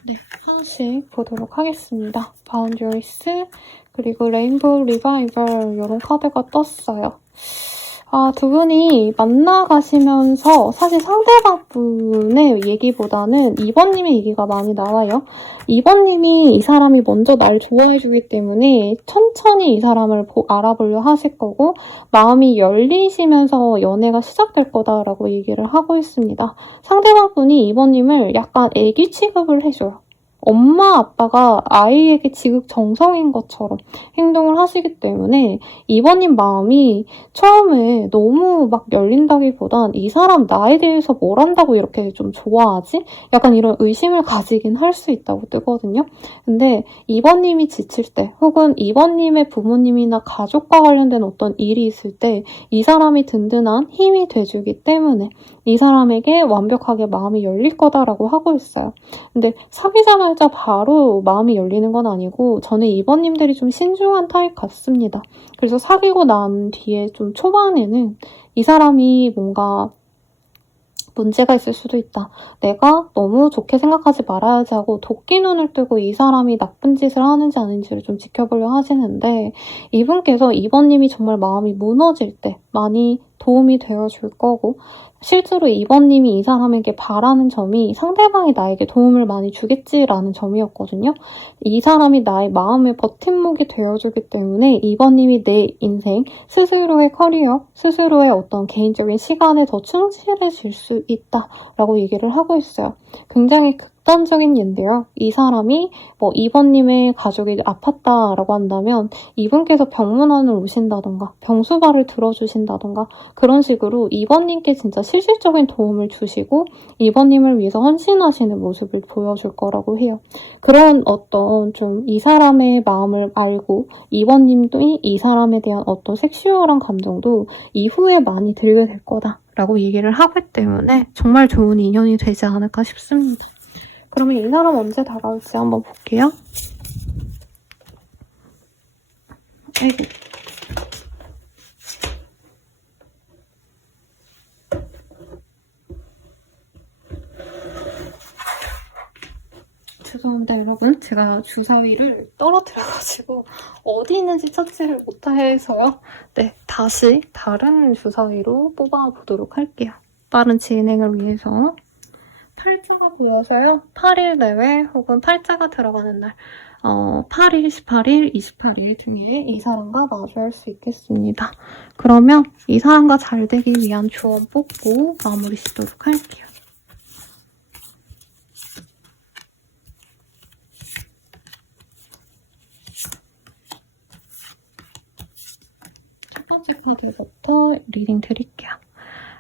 네, 하나씩 보도록 하겠습니다. 바운더리스, 그리고 레인보우 리바이벌 이런 카드가 떴어요. 두 분이 만나가시면서 사실 상대방 분의 얘기보다는 이번님의 얘기가 많이 나와요. 이번님이 이 사람이 먼저 날 좋아해주기 때문에 천천히 이 사람을 알아보려 하실 거고 마음이 열리시면서 연애가 시작될 거다라고 얘기를 하고 있습니다. 상대방 분이 이번님을 약간 애기 취급을 해줘요. 엄마, 아빠가 아이에게 지극정성인 것처럼 행동을 하시기 때문에 이번님 마음이 처음에 너무 막 열린다기보단 이 사람 나에 대해서 뭘 안다고 이렇게 좀 좋아하지? 약간 이런 의심을 가지긴 할 수 있다고 뜨거든요. 근데 이번님이 지칠 때 혹은 이번님의 부모님이나 가족과 관련된 어떤 일이 있을 때 이 사람이 든든한 힘이 돼주기 때문에 이 사람에게 완벽하게 마음이 열릴 거다라고 하고 있어요. 근데 사귀자마자 바로 마음이 열리는 건 아니고 저는 이번님들이 좀 신중한 타입 같습니다. 그래서 사귀고 난 뒤에 좀 초반에는 이 사람이 뭔가 문제가 있을 수도 있다. 내가 너무 좋게 생각하지 말아야지 하고 도끼 눈을 뜨고 이 사람이 나쁜 짓을 하는지 아닌지를 좀 지켜보려 하시는데 이분께서 이번님이 정말 마음이 무너질 때 많이 도움이 되어줄 거고 실제로 이번님이 이 사람에게 바라는 점이 상대방이 나에게 도움을 많이 주겠지라는 점이었거든요. 이 사람이 나의 마음의 버팀목이 되어주기 때문에 이번님이 내 인생, 스스로의 커리어, 스스로의 어떤 개인적인 시간에 더 충실해질 수 있다라고 얘기를 하고 있어요. 굉장히 극단적인 예인데요. 이 사람이 이번님의 가족이 아팠다라고 한다면 이분께서 병문안을 오신다던가 병수발을 들어주신다던가 그런 식으로 이번님께 진짜 실질적인 도움을 주시고 이번님을 위해서 헌신하시는 모습을 보여줄 거라고 해요. 그런 어떤 좀 이 사람의 마음을 알고 이번님도 이 사람에 대한 어떤 섹슈얼한 감정도 이후에 많이 들게 될 거다라고 얘기를 하기 때문에 정말 좋은 인연이 되지 않을까 싶습니다. 그러면 이 사람 언제 다가올지 한번 볼게요. 아이고. 죄송합니다, 여러분. 여러분, 제가 주사위를 떨어뜨려가지고 어디 있는지 찾지를 못해서요. 네, 다시 다른 주사위로 뽑아보도록 할게요. 빠른 진행을 위해서. 팔자가 보여서요. 8일 내외 혹은 팔자가 들어가는 날 8일, 18일, 28일 중에 이 사람과 마주할 수 있겠습니다. 그러면 이 사람과 잘 되기 위한 조언 뽑고 마무리 짓도록 할게요. 첫 번째 카드부터 리딩 드릴게요.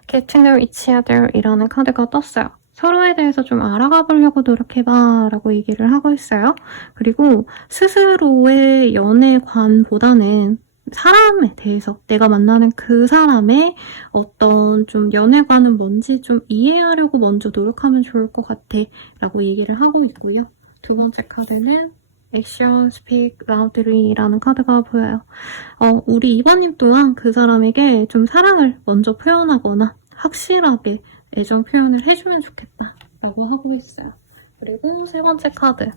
Get to know each other 이라는 카드가 떴어요. 서로에 대해서 좀 알아가 보려고 노력해봐 라고 얘기를 하고 있어요. 그리고 스스로의 연애관보다는 사람에 대해서 내가 만나는 그 사람의 어떤 좀 연애관은 뭔지 좀 이해하려고 먼저 노력하면 좋을 것 같아 라고 얘기를 하고 있고요. 두 번째 카드는 Action Speak Loudly 라는 카드가 보여요. 우리 2번님 또한 그 사람에게 좀 사랑을 먼저 표현하거나 확실하게 애정 표현을 해주면 좋겠다 라고 하고 있어요. 그리고 세 번째 카드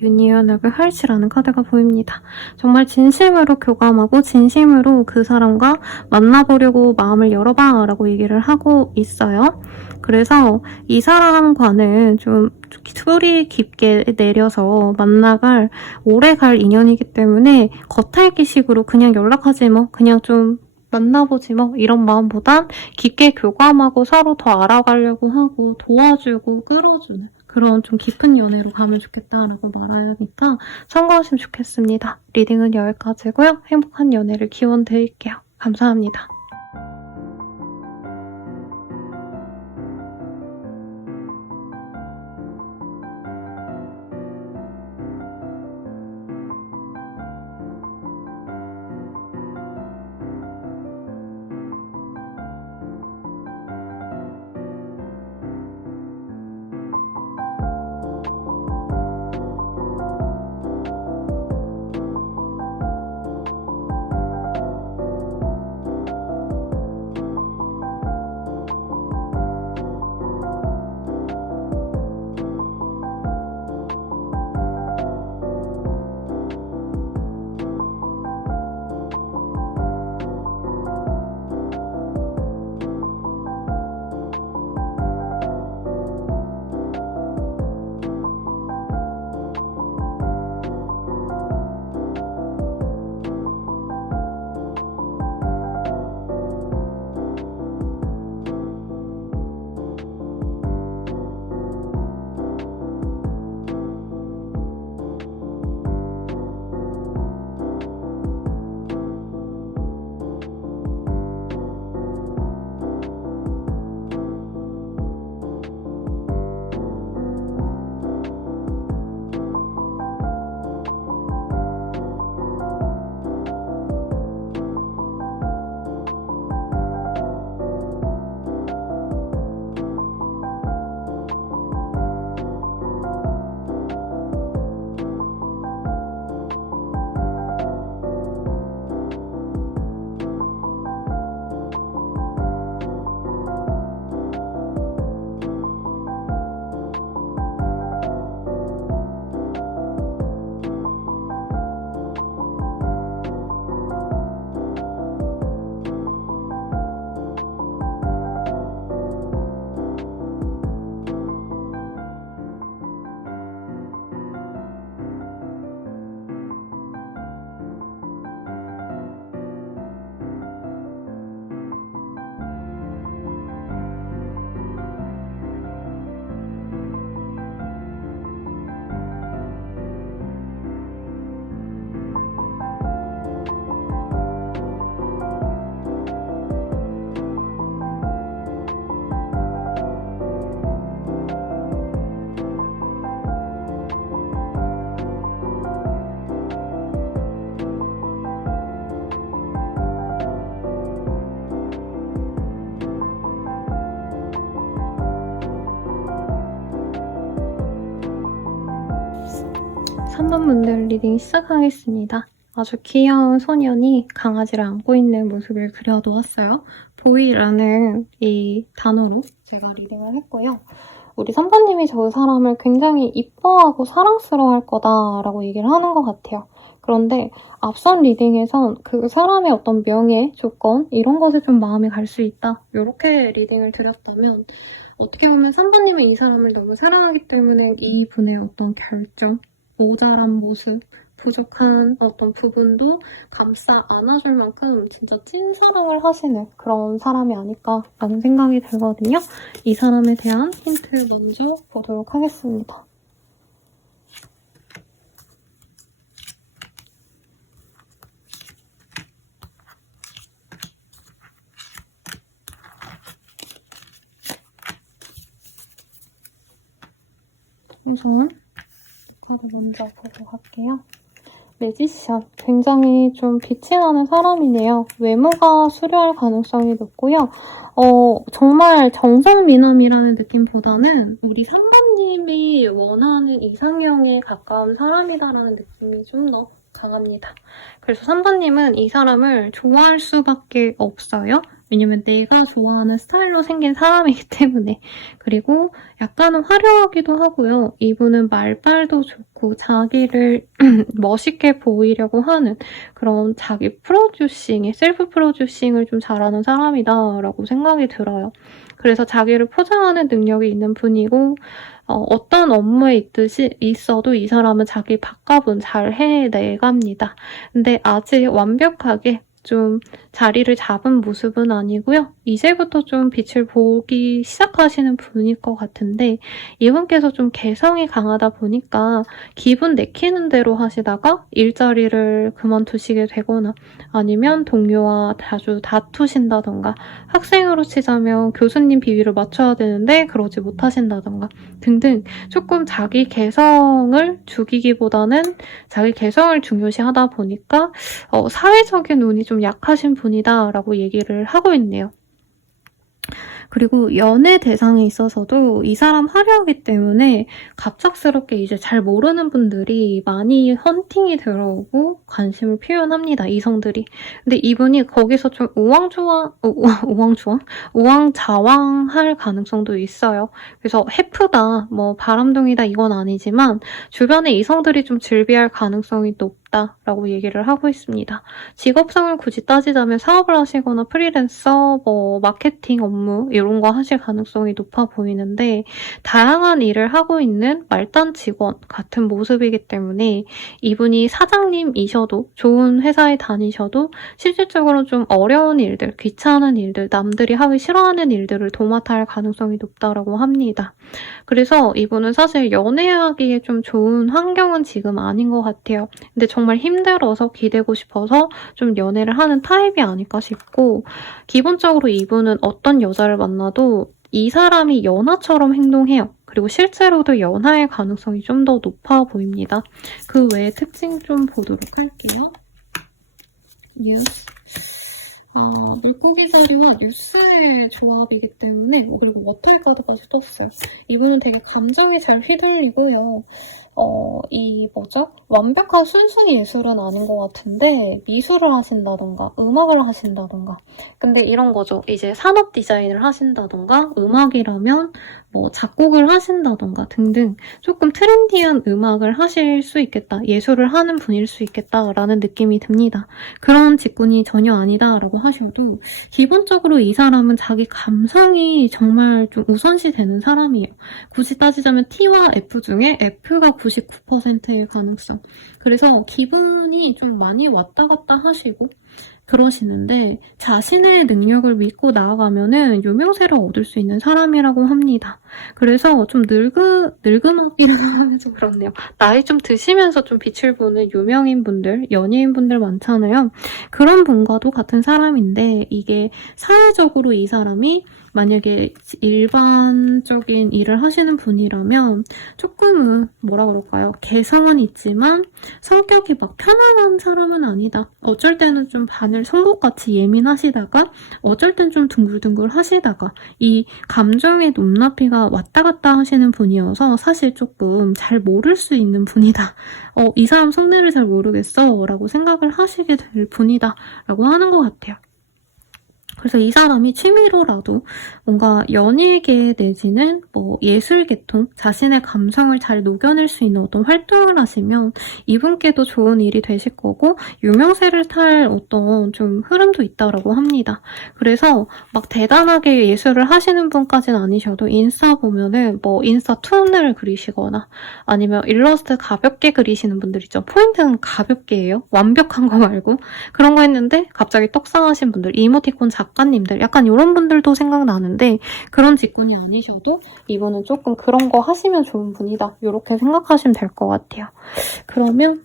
Union of Hearts라는 카드가 보입니다. 정말 진심으로 교감하고 진심으로 그 사람과 만나보려고 마음을 열어봐 라고 얘기를 하고 있어요. 그래서 이 사람과는 좀 소리 깊게 내려서 만나갈 오래 갈 인연이기 때문에 겉핥기식으로 그냥 연락하지 뭐 그냥 좀 만나보지 뭐 이런 마음보단 깊게 교감하고 서로 더 알아가려고 하고 도와주고 끌어주는 그런 좀 깊은 연애로 가면 좋겠다라고 말하니까 참고하시면 좋겠습니다. 리딩은 여기까지고요. 행복한 연애를 기원 드릴게요. 감사합니다. 분들 리딩 시작하겠습니다. 아주 귀여운 소년이 강아지를 안고 있는 모습을 그려놓았어요. 보이라는 이 단어로 제가 리딩을 했고요. 우리 3번님이 저 사람을 굉장히 이뻐하고 사랑스러워할 거다라고 얘기를 하는 것 같아요. 그런데 앞선 리딩에선 그 사람의 어떤 명예, 조건 이런 것에 좀 마음이 갈 수 있다. 이렇게 리딩을 드렸다면 어떻게 보면 3번님은 이 사람을 너무 사랑하기 때문에 이분의 어떤 결정, 모자란 모습, 부족한 어떤 부분도 감싸 안아줄 만큼 진짜 찐사랑을 하시는 그런 사람이 아닐까라는 생각이 들거든요. 이 사람에 대한 힌트 먼저 보도록 하겠습니다. 우선 카드 먼저 보도록 할게요. 매지션, 굉장히 좀 빛이 나는 사람이네요. 외모가 수려할 가능성이 높고요. 정말 정성미남이라는 느낌보다는 우리 3번님이 원하는 이상형에 가까운 사람이다라는 느낌이 좀 더 강합니다. 그래서 3번님은 이 사람을 좋아할 수밖에 없어요. 왜냐면 내가 좋아하는 스타일로 생긴 사람이기 때문에. 그리고 약간은 화려하기도 하고요. 이분은 말빨도 좋고 자기를 멋있게 보이려고 하는 그런 자기 셀프 프로듀싱을 좀 잘하는 사람이다라고 생각이 들어요. 그래서 자기를 포장하는 능력이 있는 분이고 어떤 업무에 있어도 이 사람은 자기 밥값은 잘 해내갑니다. 근데 아직 완벽하게 좀 자리를 잡은 모습은 아니고요. 이제부터 좀 빛을 보기 시작하시는 분일 것 같은데 이분께서 좀 개성이 강하다 보니까 기분 내키는 대로 하시다가 일자리를 그만두시게 되거나 아니면 동료와 자주 다투신다던가 학생으로 치자면 교수님 비위를 맞춰야 되는데 그러지 못하신다던가 등등 조금 자기 개성을 죽이기보다는 자기 개성을 중요시하다 보니까 사회적인 운이 좀 약하신 분이다라고 얘기를 하고 있네요. 그리고 연애 대상에 있어서도 이 사람 화려하기 때문에 갑작스럽게 이제 잘 모르는 분들이 많이 헌팅이 들어오고 관심을 표현합니다. 이성들이. 근데 이분이 거기서 좀 우왕좌왕할 가능성도 있어요. 그래서 해프다, 뭐 바람둥이다 이건 아니지만 주변에 이성들이 좀 즐비할 가능성이 높다라고 얘기를 하고 있습니다. 직업상을 굳이 따지자면 사업을 하시거나 프리랜서, 마케팅 업무 이런 거 하실 가능성이 높아 보이는데 다양한 일을 하고 있는 말단 직원 같은 모습이기 때문에 이분이 사장님이셔도 좋은 회사에 다니셔도 실질적으로 좀 어려운 일들, 귀찮은 일들, 남들이 하기 싫어하는 일들을 도맡아 할 가능성이 높다고 합니다. 그래서 이분은 사실 연애하기에 좀 좋은 환경은 지금 아닌 것 같아요. 근데 정말 힘들어서 기대고 싶어서 좀 연애를 하는 타입이 아닐까 싶고 기본적으로 이분은 어떤 여자를 만나도 이 사람이 연하처럼 행동해요. 그리고 실제로도 연하의 가능성이 좀 더 높아 보입니다. 그 외의 특징 좀 보도록 할게요. 뉴스. 물고기 자리와 뉴스의 조합이기 때문에 그리고 워터의 카드까지 떴어요. 이분은 되게 감정이 잘 휘둘리고요. 완벽한 순수 예술은 아닌 것 같은데 미술을 하신다던가 음악을 하신다던가 근데 이런 거죠. 이제 산업 디자인을 하신다던가 음악이라면 뭐 작곡을 하신다던가 등등 조금 트렌디한 음악을 하실 수 있겠다. 예술을 하는 분일 수 있겠다라는 느낌이 듭니다. 그런 직군이 전혀 아니다라고 하셔도 기본적으로 이 사람은 자기 감성이 정말 좀 우선시 되는 사람이에요. 굳이 따지자면 T와 F 중에 F가 99%의 가능성. 그래서 기분이 좀 많이 왔다 갔다 하시고 그러시는데 자신의 능력을 믿고 나아가면은 유명세를 얻을 수 있는 사람이라고 합니다. 그래서 좀 늙음하기는 하면서 그렇네요. 나이 좀 드시면서 좀 빛을 보는 유명인분들, 연예인분들 많잖아요. 그런 분과도 같은 사람인데 이게 사회적으로 이 사람이 만약에 일반적인 일을 하시는 분이라면 조금은 개성은 있지만 성격이 막 편안한 사람은 아니다. 어쩔 때는 좀 바늘 송곳같이 예민하시다가 어쩔 땐 좀 둥글둥글 하시다가 이 감정의 높낮이가 왔다 갔다 하시는 분이어서 사실 조금 잘 모를 수 있는 분이다. 이 사람 속내를 잘 모르겠어 라고 생각을 하시게 될 분이다 라고 하는 것 같아요. 그래서 이 사람이 취미로라도 뭔가 연예계 내지는 뭐 예술계통, 자신의 감성을 잘 녹여낼 수 있는 어떤 활동을 하시면 이분께도 좋은 일이 되실 거고 유명세를 탈 어떤 좀 흐름도 있다라고 합니다. 그래서 막 대단하게 예술을 하시는 분까지는 아니셔도 인스타 보면은 뭐 인스타 툰을 그리시거나 아니면 일러스트 가볍게 그리시는 분들 있죠. 포인트는 가볍게 해요. 완벽한 거 말고. 그런 거 했는데 갑자기 떡상하신 분들, 이모티콘 작가님들 약간 이런 분들도 생각나는데 그런 직군이 아니셔도 이분은 조금 그런 거 하시면 좋은 분이다. 이렇게 생각하시면 될 것 같아요. 그러면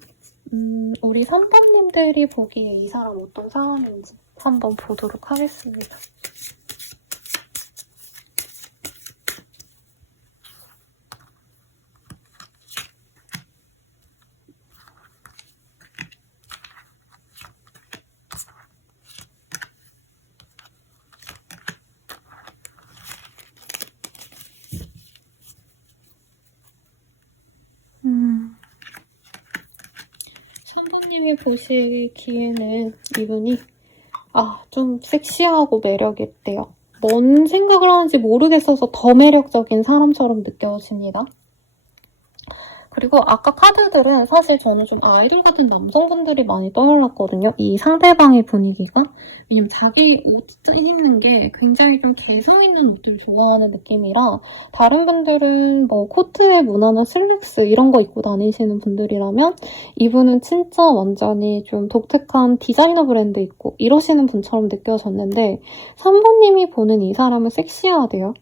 우리 3번님들이 보기에 이 사람 어떤 사람인지 한번 보도록 하겠습니다. 선부님이 보시기에는 이분이 좀 섹시하고 매력있대요. 뭔 생각을 하는지 모르겠어서 더 매력적인 사람처럼 느껴집니다. 그리고 아까 카드들은 사실 저는 좀 아이돌 같은 남성분들이 많이 떠올랐거든요. 이 상대방의 분위기가. 왜냐면 자기 옷 입는 게 굉장히 좀 개성 있는 옷들 좋아하는 느낌이라 다른 분들은 뭐 코트에 무난한 슬랙스 이런 거 입고 다니시는 분들이라면 이분은 진짜 완전히 좀 독특한 디자이너 브랜드 입고 이러시는 분처럼 느껴졌는데 3번님이 보는 이 사람은 섹시하대요.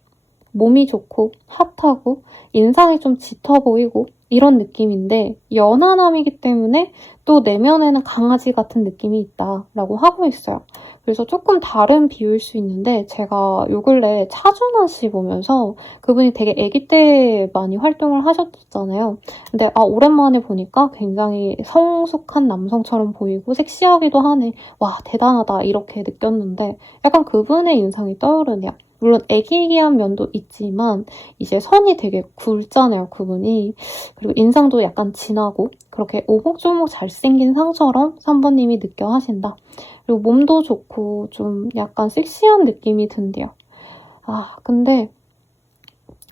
몸이 좋고 핫하고 인상이 좀 짙어 보이고 이런 느낌인데 연하남이기 때문에 또 내면에는 강아지 같은 느낌이 있다라고 하고 있어요. 그래서 조금 다른 비유일 수 있는데 제가 요 근래 차준환 씨 보면서 그분이 되게 아기 때 많이 활동을 하셨잖아요. 근데 오랜만에 보니까 굉장히 성숙한 남성처럼 보이고 섹시하기도 하네. 와 대단하다 이렇게 느꼈는데 약간 그분의 인상이 떠오르네요. 물론 애기애기한 면도 있지만 이제 선이 되게 굵잖아요, 그분이. 그리고 인상도 약간 진하고 그렇게 오목조목 잘생긴 상처럼 3번님이 느껴 하신다. 그리고 몸도 좋고 좀 약간 섹시한 느낌이 든대요. 근데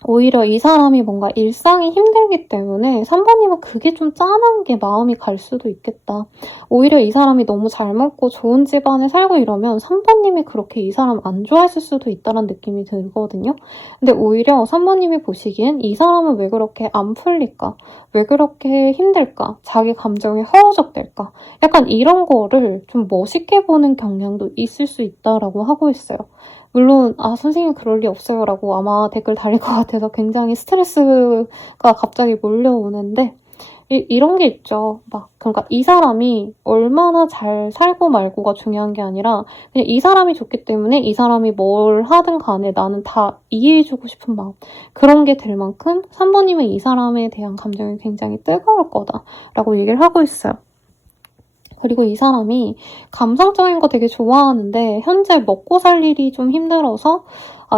오히려 이 사람이 뭔가 일상이 힘들기 때문에 3번님은 그게 좀 짠한 게 마음이 갈 수도 있겠다. 오히려 이 사람이 너무 잘 먹고 좋은 집안에 살고 이러면 3번님이 그렇게 이 사람 안 좋아했을 수도 있다는 느낌이 들거든요. 근데 오히려 3번님이 보시기엔 이 사람은 왜 그렇게 안 풀릴까? 왜 그렇게 힘들까? 자기 감정이 허우적댈까? 약간 이런 거를 좀 멋있게 보는 경향도 있을 수 있다라고 하고 있어요. 물론 선생님 그럴 리 없어요 라고 아마 댓글 달릴 것 같아서 굉장히 스트레스가 갑자기 몰려오는데 이런 게 있죠. 그러니까 이 사람이 얼마나 잘 살고 말고가 중요한 게 아니라 그냥 이 사람이 좋기 때문에 이 사람이 뭘 하든 간에 나는 다 이해해주고 싶은 마음 그런 게 될 만큼 3번님은 이 사람에 대한 감정이 굉장히 뜨거울 거다라고 얘기를 하고 있어요. 그리고 이 사람이 감성적인 거 되게 좋아하는데 현재 먹고 살 일이 좀 힘들어서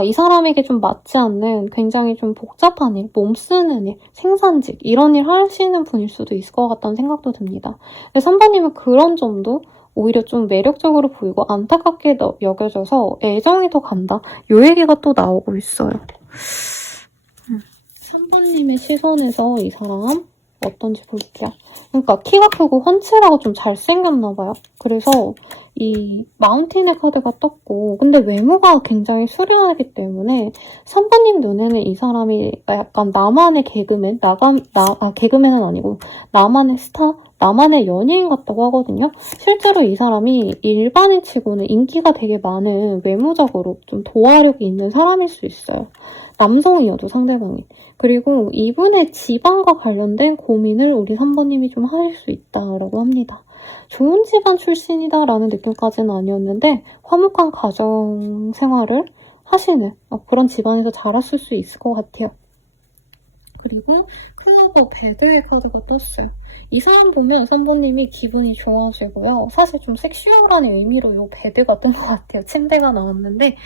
이 사람에게 좀 맞지 않는 굉장히 좀 복잡한 일, 몸 쓰는 일, 생산직 이런 일 하시는 분일 수도 있을 것 같다는 생각도 듭니다. 근데 선배님은 그런 점도 오히려 좀 매력적으로 보이고 안타깝게 여겨져서 애정이 더 간다. 요 얘기가 또 나오고 있어요. 선배님의 시선에서 이 사람 어떤지 볼게요. 그러니까 키가 크고 훤칠하고 좀 잘생겼나봐요. 그래서 이 마운틴의 카드가 떴고 근데 외모가 굉장히 수려하기 때문에 3번님 눈에는 이 사람이 약간 나만의 개그맨? 개그맨은 아니고 나만의 스타? 나만의 연예인 같다고 하거든요. 실제로 이 사람이 일반인 치고는 인기가 되게 많은 외모적으로 좀 도화력이 있는 사람일 수 있어요. 남성이어도 상대방이. 그리고 이분의 집안과 관련된 고민을 우리 3번님이 좀 하실 수 있다라고 합니다. 좋은 집안 출신이다라는 느낌까지는 아니었는데 화목한 가정 생활을 하시는 그런 집안에서 자랐을 수 있을 것 같아요. 그리고 클로버 배드의 카드가 떴어요. 이 사람 보면 3번님이 기분이 좋아지고요. 사실 좀 섹슈얼한 의미로 이 배드가 뜬 것 같아요. 침대가 나왔는데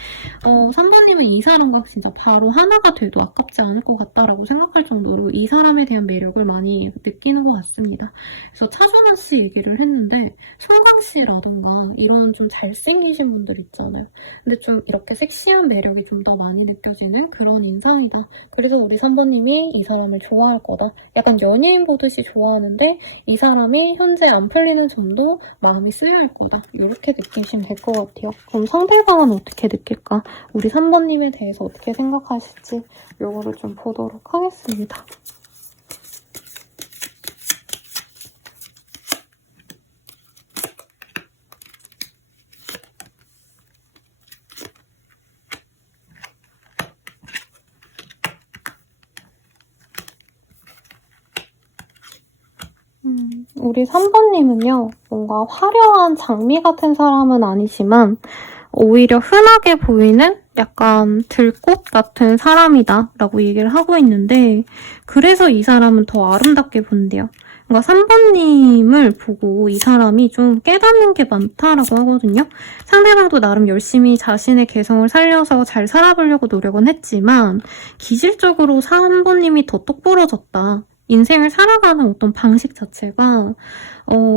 3번님은 이 사람과 진짜 바로 하나가 돼도 아깝지 않을 것 같다라고 생각할 정도로 이 사람에 대한 매력을 많이 느끼는 것 같습니다. 그래서 차준아 씨 얘기를 했는데 송강 씨라던가 이런 좀 잘생기신 분들 있잖아요. 근데 좀 이렇게 섹시한 매력이 좀 더 많이 느껴지는 그런 인상이다. 그래서 우리 3번님이 이 사람을 좋아할 거다. 약간 연예인 보듯이 좋아하는데 이 사람이 현재 안 풀리는 점도 마음이 쓰여할 거다. 이렇게 느끼시면 될 것 같아요. 그럼 상대방은 어떻게 느낄까? 우리 3번님에 대해서 어떻게 생각하실지 요거를 좀 보도록 하겠습니다. 우리 3번님은요, 뭔가 화려한 장미 같은 사람은 아니지만 오히려 흔하게 보이는 약간 들꽃 같은 사람이다 라고 얘기를 하고 있는데 그래서 이 사람은 더 아름답게 본대요. 그러니까 3번님을 보고 이 사람이 좀 깨닫는 게 많다라고 하거든요. 상대방도 나름 열심히 자신의 개성을 살려서 잘 살아보려고 노력은 했지만 기질적으로 3번님이 더 똑부러졌다. 인생을 살아가는 어떤 방식 자체가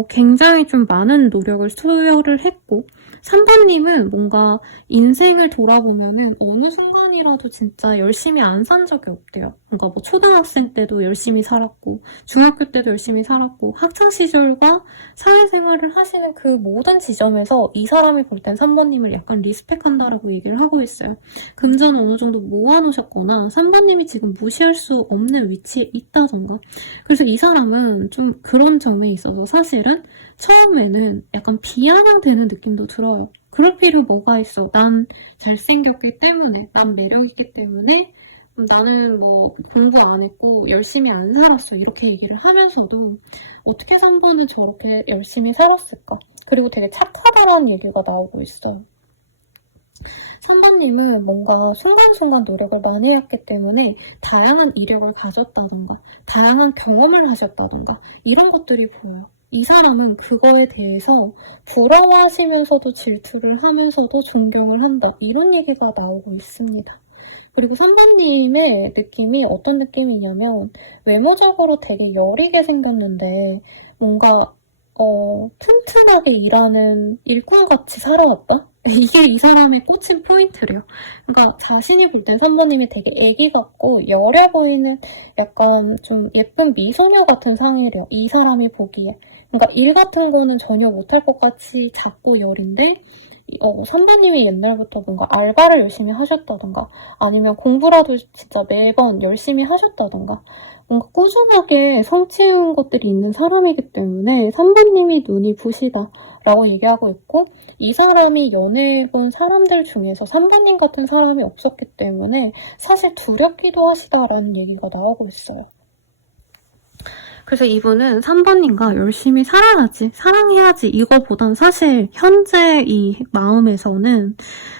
굉장히 좀 많은 노력을 투여를 했고 3번님은 뭔가 인생을 돌아보면은 어느 순간이라도 진짜 열심히 안 산 적이 없대요. 그러니까 뭐 초등학생 때도 열심히 살았고 중학교 때도 열심히 살았고 학창시절과 사회생활을 하시는 그 모든 지점에서 이 사람이 볼 땐 3번님을 약간 리스펙한다라고 얘기를 하고 있어요. 금전을 어느 정도 모아놓으셨거나 3번님이 지금 무시할 수 없는 위치에 있다던가 그래서 이 사람은 좀 그런 점에 있어서 사실은 처음에는 약간 비아냥되는 느낌도 들어요. 그럴 필요 뭐가 있어. 난 잘생겼기 때문에, 난 매력있기 때문에 나는 뭐 공부 안 했고 열심히 안 살았어. 이렇게 얘기를 하면서도 어떻게 3번은 저렇게 열심히 살았을까? 그리고 되게 착하다라는 얘기가 나오고 있어요. 3번님은 뭔가 순간순간 노력을 많이 했기 때문에 다양한 이력을 가졌다던가 다양한 경험을 하셨다던가 이런 것들이 보여요. 이 사람은 그거에 대해서 부러워하시면서도 질투를 하면서도 존경을 한다. 이런 얘기가 나오고 있습니다. 그리고 3번님의 느낌이 어떤 느낌이냐면 외모적으로 되게 여리게 생겼는데 뭔가 튼튼하게 일하는 일꾼같이 살아왔다? 이게 이 사람의 꽂힌 포인트래요. 그러니까 자신이 볼 땐 3번님이 되게 애기 같고 여려 보이는 약간 좀 예쁜 미소녀 같은 상이래요. 이 사람이 보기에. 그러니까 일 같은 거는 전혀 못할 것 같이 작고 여린데 3번님이 옛날부터 뭔가 알바를 열심히 하셨다던가 아니면 공부라도 진짜 매번 열심히 하셨다던가 뭔가 꾸준하게 성취해온 것들이 있는 사람이기 때문에 3번님이 눈이 부시다 라고 얘기하고 있고 이 사람이 연애해본 사람들 중에서 3번님 같은 사람이 없었기 때문에 사실 두렵기도 하시다라는 얘기가 나오고 있어요. 그래서 이분은 3번님과 열심히 살아야지, 사랑해야지 이거보단 사실 현재 이 마음에서는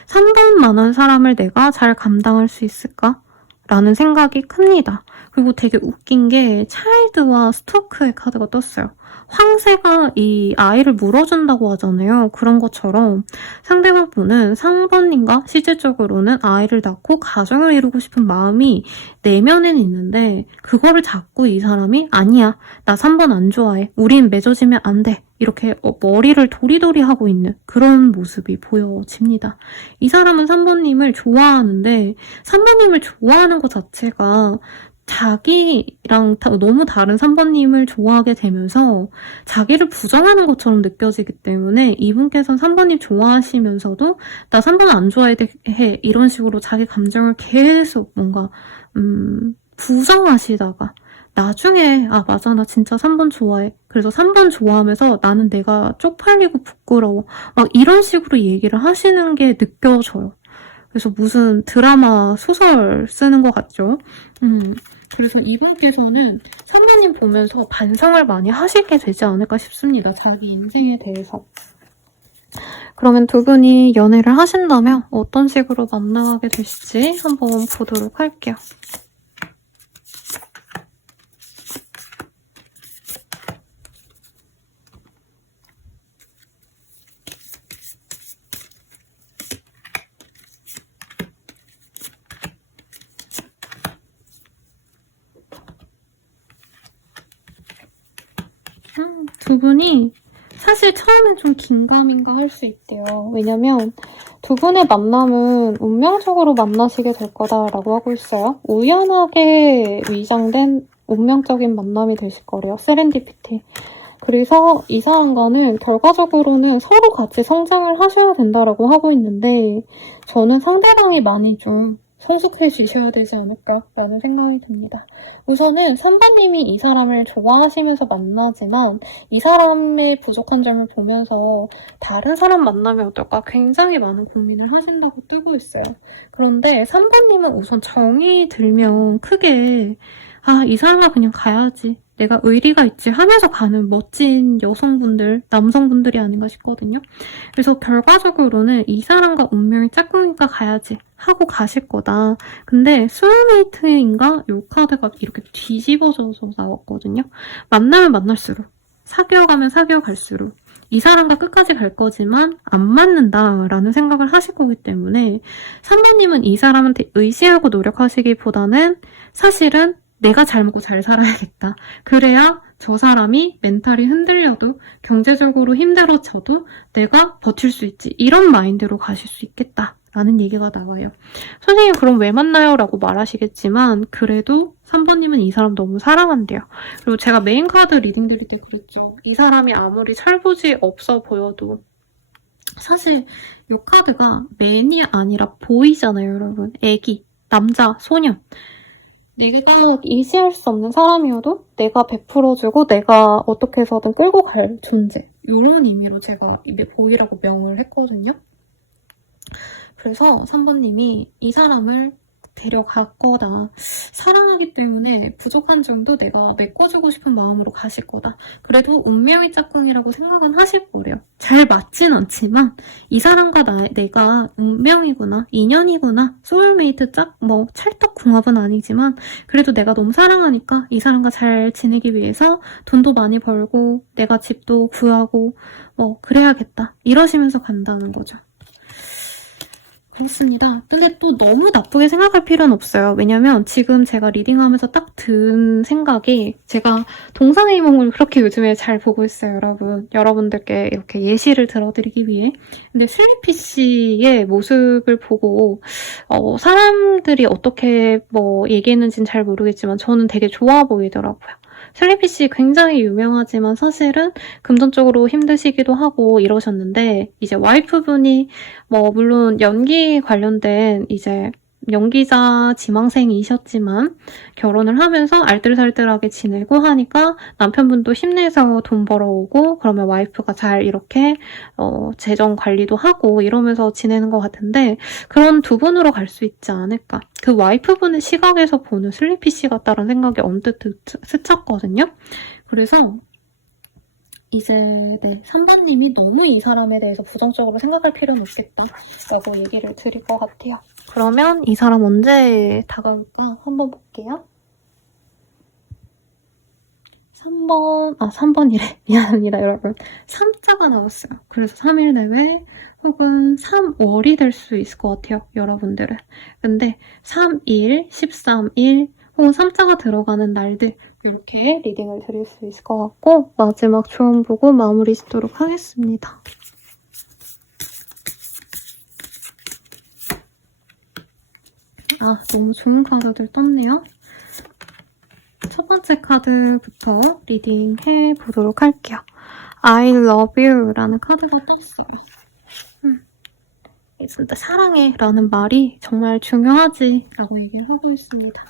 3번만한 사람을 내가 잘 감당할 수 있을까? 라는 생각이 큽니다. 그리고 되게 웃긴 게 차일드와 스토크의 카드가 떴어요. 황새가 이 아이를 물어준다고 하잖아요. 그런 것처럼 상대방 분은 3번님과 실질적으로는 아이를 낳고 가정을 이루고 싶은 마음이 내면에는 있는데 그거를 자꾸 이 사람이 아니야, 나 3번 안 좋아해, 우린 맺어지면 안 돼, 이렇게 머리를 도리도리 하고 있는 그런 모습이 보여집니다. 이 사람은 3번님을 좋아하는데 3번님을 좋아하는 것 자체가 자기랑 너무 다른 3번님을 좋아하게 되면서 자기를 부정하는 것처럼 느껴지기 때문에 이분께서는 3번님 좋아하시면서도 나 3번 안 좋아해 이런 식으로 자기 감정을 계속 뭔가 부정하시다가 나중에 아 맞아 나 진짜 3번 좋아해, 그래서 3번 좋아하면서 나는 내가 쪽팔리고 부끄러워 막 이런 식으로 얘기를 하시는 게 느껴져요. 그래서 무슨 드라마 소설 쓰는 것 같죠? 그래서 이분께서는 3번님 보면서 반성을 많이 하시게 되지 않을까 싶습니다. 자기 인생에 대해서. 그러면 두 분이 연애를 하신다면 어떤 식으로 만나게 되실지 한번 보도록 할게요. 두 분이 사실 처음엔 좀 긴가민가 할 수 있대요. 왜냐면 두 분의 만남은 운명적으로 만나시게 될 거다라고 하고 있어요. 우연하게 위장된 운명적인 만남이 되실 거래요. 세렌디피티. 그래서 이 사람과는 결과적으로는 서로 같이 성장을 하셔야 된다라고 하고 있는데 저는 상대방이 많이 좀 성숙해지셔야 되지 않을까라는 생각이 듭니다. 우선은 3번님이 이 사람을 좋아하시면서 만나지만 이 사람의 부족한 점을 보면서 다른 사람 만나면 어떨까 굉장히 많은 고민을 하신다고 뜨고 있어요. 그런데 3번님은 우선 정이 들면 크게 이 사람과 그냥 가야지. 내가 의리가 있지 하면서 가는 멋진 여성분들, 남성분들이 아닌가 싶거든요. 그래서 결과적으로는 이 사람과 운명이 짝꿍이니까 가야지 하고 가실 거다. 근데 소울메이트인가? 요 카드가 이렇게 뒤집어져서 나왔거든요. 만나면 만날수록, 사귀어가면 사귀어갈수록 이 사람과 끝까지 갈 거지만 안 맞는다라는 생각을 하실 거기 때문에 3번님은 이 사람한테 의지하고 노력하시기보다는 사실은 내가 잘 먹고 잘 살아야겠다. 그래야 저 사람이 멘탈이 흔들려도 경제적으로 힘들어져도 내가 버틸 수 있지. 이런 마인드로 가실 수 있겠다. 라는 얘기가 나와요. 선생님 그럼 왜 만나요? 라고 말하시겠지만 그래도 3번님은 이 사람 너무 사랑한대요. 그리고 제가 메인 카드 리딩 드릴 때 그랬죠. 이 사람이 아무리 철부지 없어 보여도 사실 이 카드가 맨이 아니라 보이잖아요, 여러분. 애기, 남자, 소년. 네가 의지할 수 없는 사람이어도 내가 베풀어주고 내가 어떻게 해서든 끌고 갈 존재. 이런 의미로 제가 보이라고 명을 했거든요. 그래서 3번님이 이 사람을 데려갈 거다. 사랑하기 때문에 부족한 점도 내가 메꿔주고 싶은 마음으로 가실 거다. 그래도 운명의 짝꿍이라고 생각은 하실 거래요. 잘 맞진 않지만 이 사람과 내가 운명이구나, 인연이구나, 소울메이트 찰떡궁합은 아니지만 그래도 내가 너무 사랑하니까 이 사람과 잘 지내기 위해서 돈도 많이 벌고 내가 집도 구하고 그래야겠다. 이러시면서 간다는 거죠. 그렇습니다. 근데 또 너무 나쁘게 생각할 필요는 없어요. 왜냐면 지금 제가 리딩하면서 딱 든 생각이 제가 동상의 이몽을 그렇게 요즘에 잘 보고 있어요, 여러분. 여러분들께 이렇게 예시를 들어드리기 위해. 근데 슬리피 씨의 모습을 보고 사람들이 어떻게 얘기했는지는 잘 모르겠지만 저는 되게 좋아 보이더라고요. 슬리피 씨 굉장히 유명하지만 사실은 금전적으로 힘드시기도 하고 이러셨는데 이제 와이프분이 물론 연기 관련된 이제 연기자 지망생이셨지만 결혼을 하면서 알뜰살뜰하게 지내고 하니까 남편분도 힘내서 돈 벌어오고 그러면 와이프가 잘 이렇게 재정 관리도 하고 이러면서 지내는 것 같은데 그런 두 분으로 갈 수 있지 않을까. 그 와이프분의 시각에서 보는 슬리피 씨 같다는 생각이 언뜻 스쳤거든요. 그래서 이제 3번님이 너무 이 사람에 대해서 부정적으로 생각할 필요는 없겠다라고 얘기를 드릴 것 같아요. 그러면 이 사람 언제 다가올까 한번 볼게요. 3번이래. 미안합니다, 여러분. 3자가 나왔어요. 그래서 3일 내외 혹은 3월이 될 수 있을 것 같아요, 여러분들은. 근데 3일, 13일 혹은 3자가 들어가는 날들 이렇게 리딩을 드릴 수 있을 것 같고 마지막 조언 보고 마무리 짓도록 하겠습니다. 너무 좋은 카드들 떴네요. 첫 번째 카드부터 리딩해 보도록 할게요. I love you 라는 카드가 떴어요. 진짜 사랑해 라는 말이 정말 중요하지 라고 얘기를 하고 있습니다.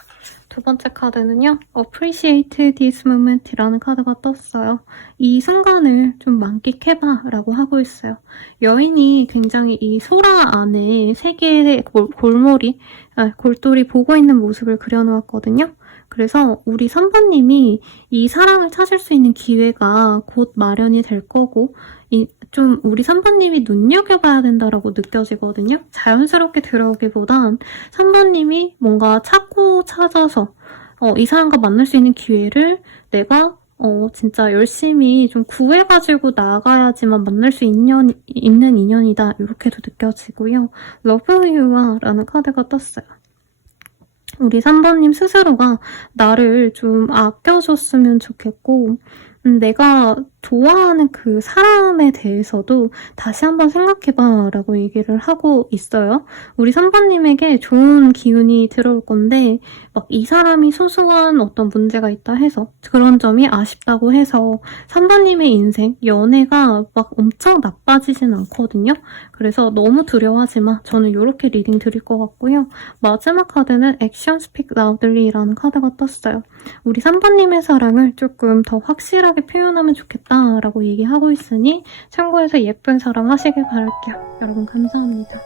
두 번째 카드는요. Appreciate this moment 라는 카드가 떴어요. 이 순간을 좀 만끽해봐 라고 하고 있어요. 여인이 굉장히 이 소라 안에 세 개의 골똘히 보고 있는 모습을 그려놓았거든요. 그래서 우리 3번님이 이 사랑을 찾을 수 있는 기회가 곧 마련이 될 거고 좀 우리 3번님이 눈여겨봐야 된다라고 느껴지거든요. 자연스럽게 들어오기보단 3번님이 뭔가 찾아서 이 사람과 만날 수 있는 기회를 내가 진짜 열심히 좀 구해가지고 나가야지만 만날 수 있는 인연이다. 이렇게도 느껴지고요. Love You와 라는 카드가 떴어요. 우리 3번님 스스로가 나를 좀 아껴줬으면 좋겠고 내가 좋아하는 그 사람에 대해서도 다시 한번 생각해봐 라고 얘기를 하고 있어요. 우리 선배님에게 좋은 기운이 들어올 건데 막 이 사람이 소소한 어떤 문제가 있다 해서 그런 점이 아쉽다고 해서 선배님의 인생, 연애가 막 엄청 나빠지진 않거든요. 그래서 너무 두려워하지 마. 저는 이렇게 리딩 드릴 것 같고요. 마지막 카드는 액션 스픽 라우들리라는 카드가 떴어요. 우리 선배님의 사랑을 조금 더 확실하게 표현하면 좋겠다라고 얘기하고 있으니 참고해서 예쁜 사랑 하시길 바랄게요. 여러분 감사합니다.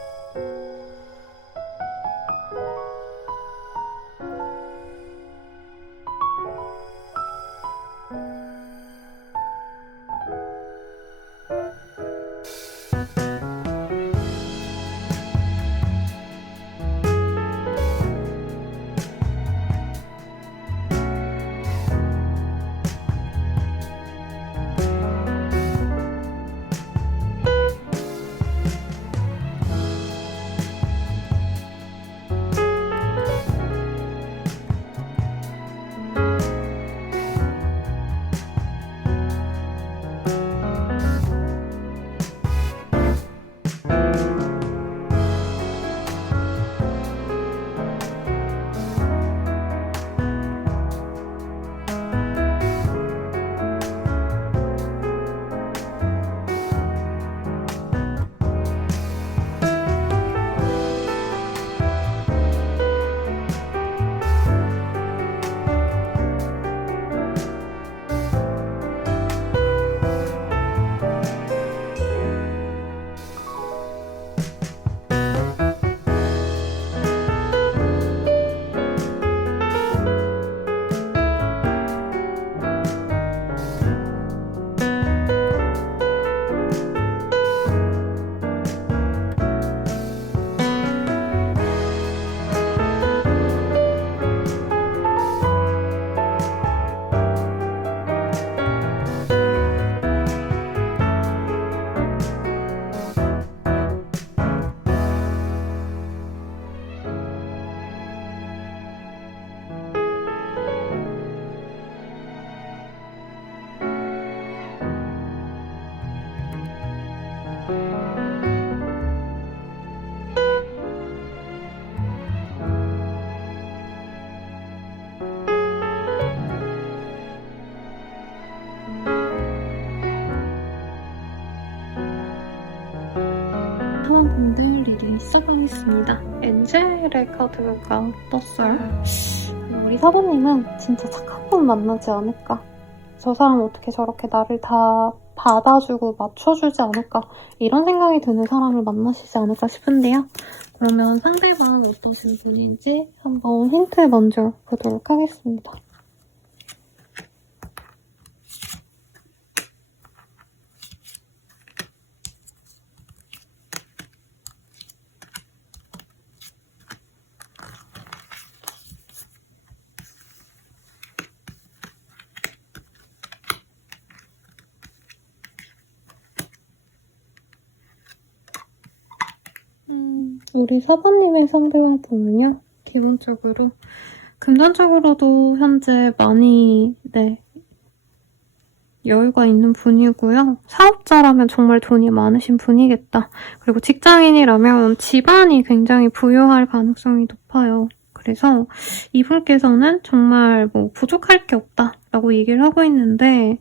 사원분들 리딩 시작하겠습니다. 엔젤의 카드가 떴어요. 우리 사부님은 진짜 착한 분 만나지 않을까? 저 사람 어떻게 저렇게 나를 다 받아주고 맞춰주지 않을까? 이런 생각이 드는 사람을 만나시지 않을까 싶은데요. 그러면 상대방 어떠신 분인지 한번 힌트 먼저 보도록 하겠습니다. 우리 사부님의 상대방 분은요, 기본적으로 금전적으로도 현재 많이 여유가 있는 분이고요. 사업자라면 정말 돈이 많으신 분이겠다. 그리고 직장인이라면 집안이 굉장히 부유할 가능성이 높아요. 그래서 이분께서는 정말 뭐 부족할 게 없다라고 얘기를 하고 있는데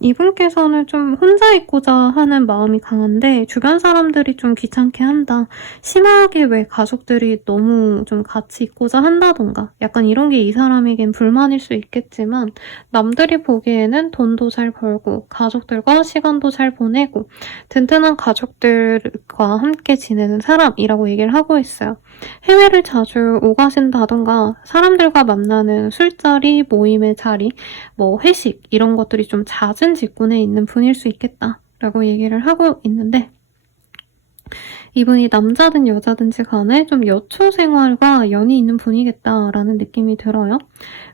이분께서는 좀 혼자 있고자 하는 마음이 강한데 주변 사람들이 좀 귀찮게 한다. 심하게 왜 가족들이 너무 좀 같이 있고자 한다던가 약간 이런 게 이 사람에겐 불만일 수 있겠지만 남들이 보기에는 돈도 잘 벌고 가족들과 시간도 잘 보내고 든든한 가족들과 함께 지내는 사람이라고 얘기를 하고 있어요. 해외를 자주 오가신다던가 사람들과 만나는 술자리, 모임의 자리, 뭐 회식 이런 것들이 좀 잦은 직군에 있는 분일 수 있겠다라고 얘기를 하고 있는데 이분이 남자든 여자든지 간에 좀 여초 생활과 연이 있는 분이겠다라는 느낌이 들어요.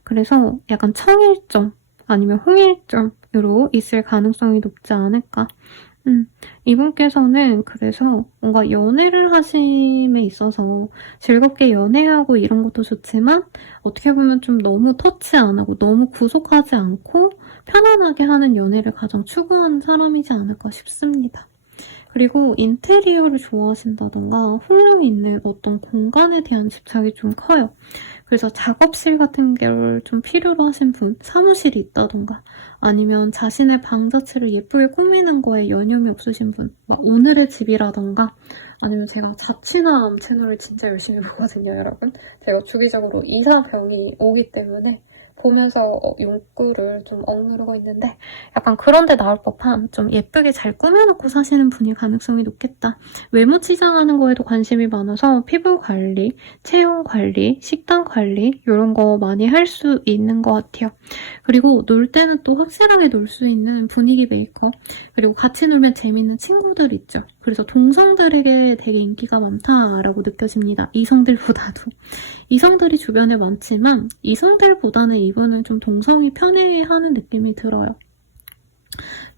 그래서 약간 청일점 아니면 홍일점으로 있을 가능성이 높지 않을까. 이분께서는 그래서 뭔가 연애를 하심에 있어서 즐겁게 연애하고 이런 것도 좋지만 어떻게 보면 좀 너무 터치 안 하고 너무 구속하지 않고 편안하게 하는 연애를 가장 추구하는 사람이지 않을까 싶습니다. 그리고 인테리어를 좋아하신다던가 홀로 있는 어떤 공간에 대한 집착이 좀 커요. 그래서 작업실 같은 걸 좀 필요로 하신 분, 사무실이 있다던가 아니면 자신의 방 자체를 예쁘게 꾸미는 거에 여념이 없으신 분, 막 오늘의 집이라던가 아니면 제가 자취남 채널을 진짜 열심히 보거든요, 여러분. 제가 주기적으로 이사병이 오기 때문에 보면서 욕구를 좀 억누르고 있는데 약간 그런 데 나올 법한 좀 예쁘게 잘 꾸며놓고 사시는 분일 가능성이 높겠다. 외모 치장하는 거에도 관심이 많아서 피부 관리, 체형 관리, 식단 관리 이런 거 많이 할 수 있는 것 같아요. 그리고 놀 때는 또 확실하게 놀 수 있는 분위기 메이커 그리고 같이 놀면 재밌는 친구들 있죠. 그래서 동성들에게 되게 인기가 많다라고 느껴집니다. 이성들보다도. 이성들이 주변에 많지만 이성들보다는 이분은 좀 동성이 편애하는 느낌이 들어요.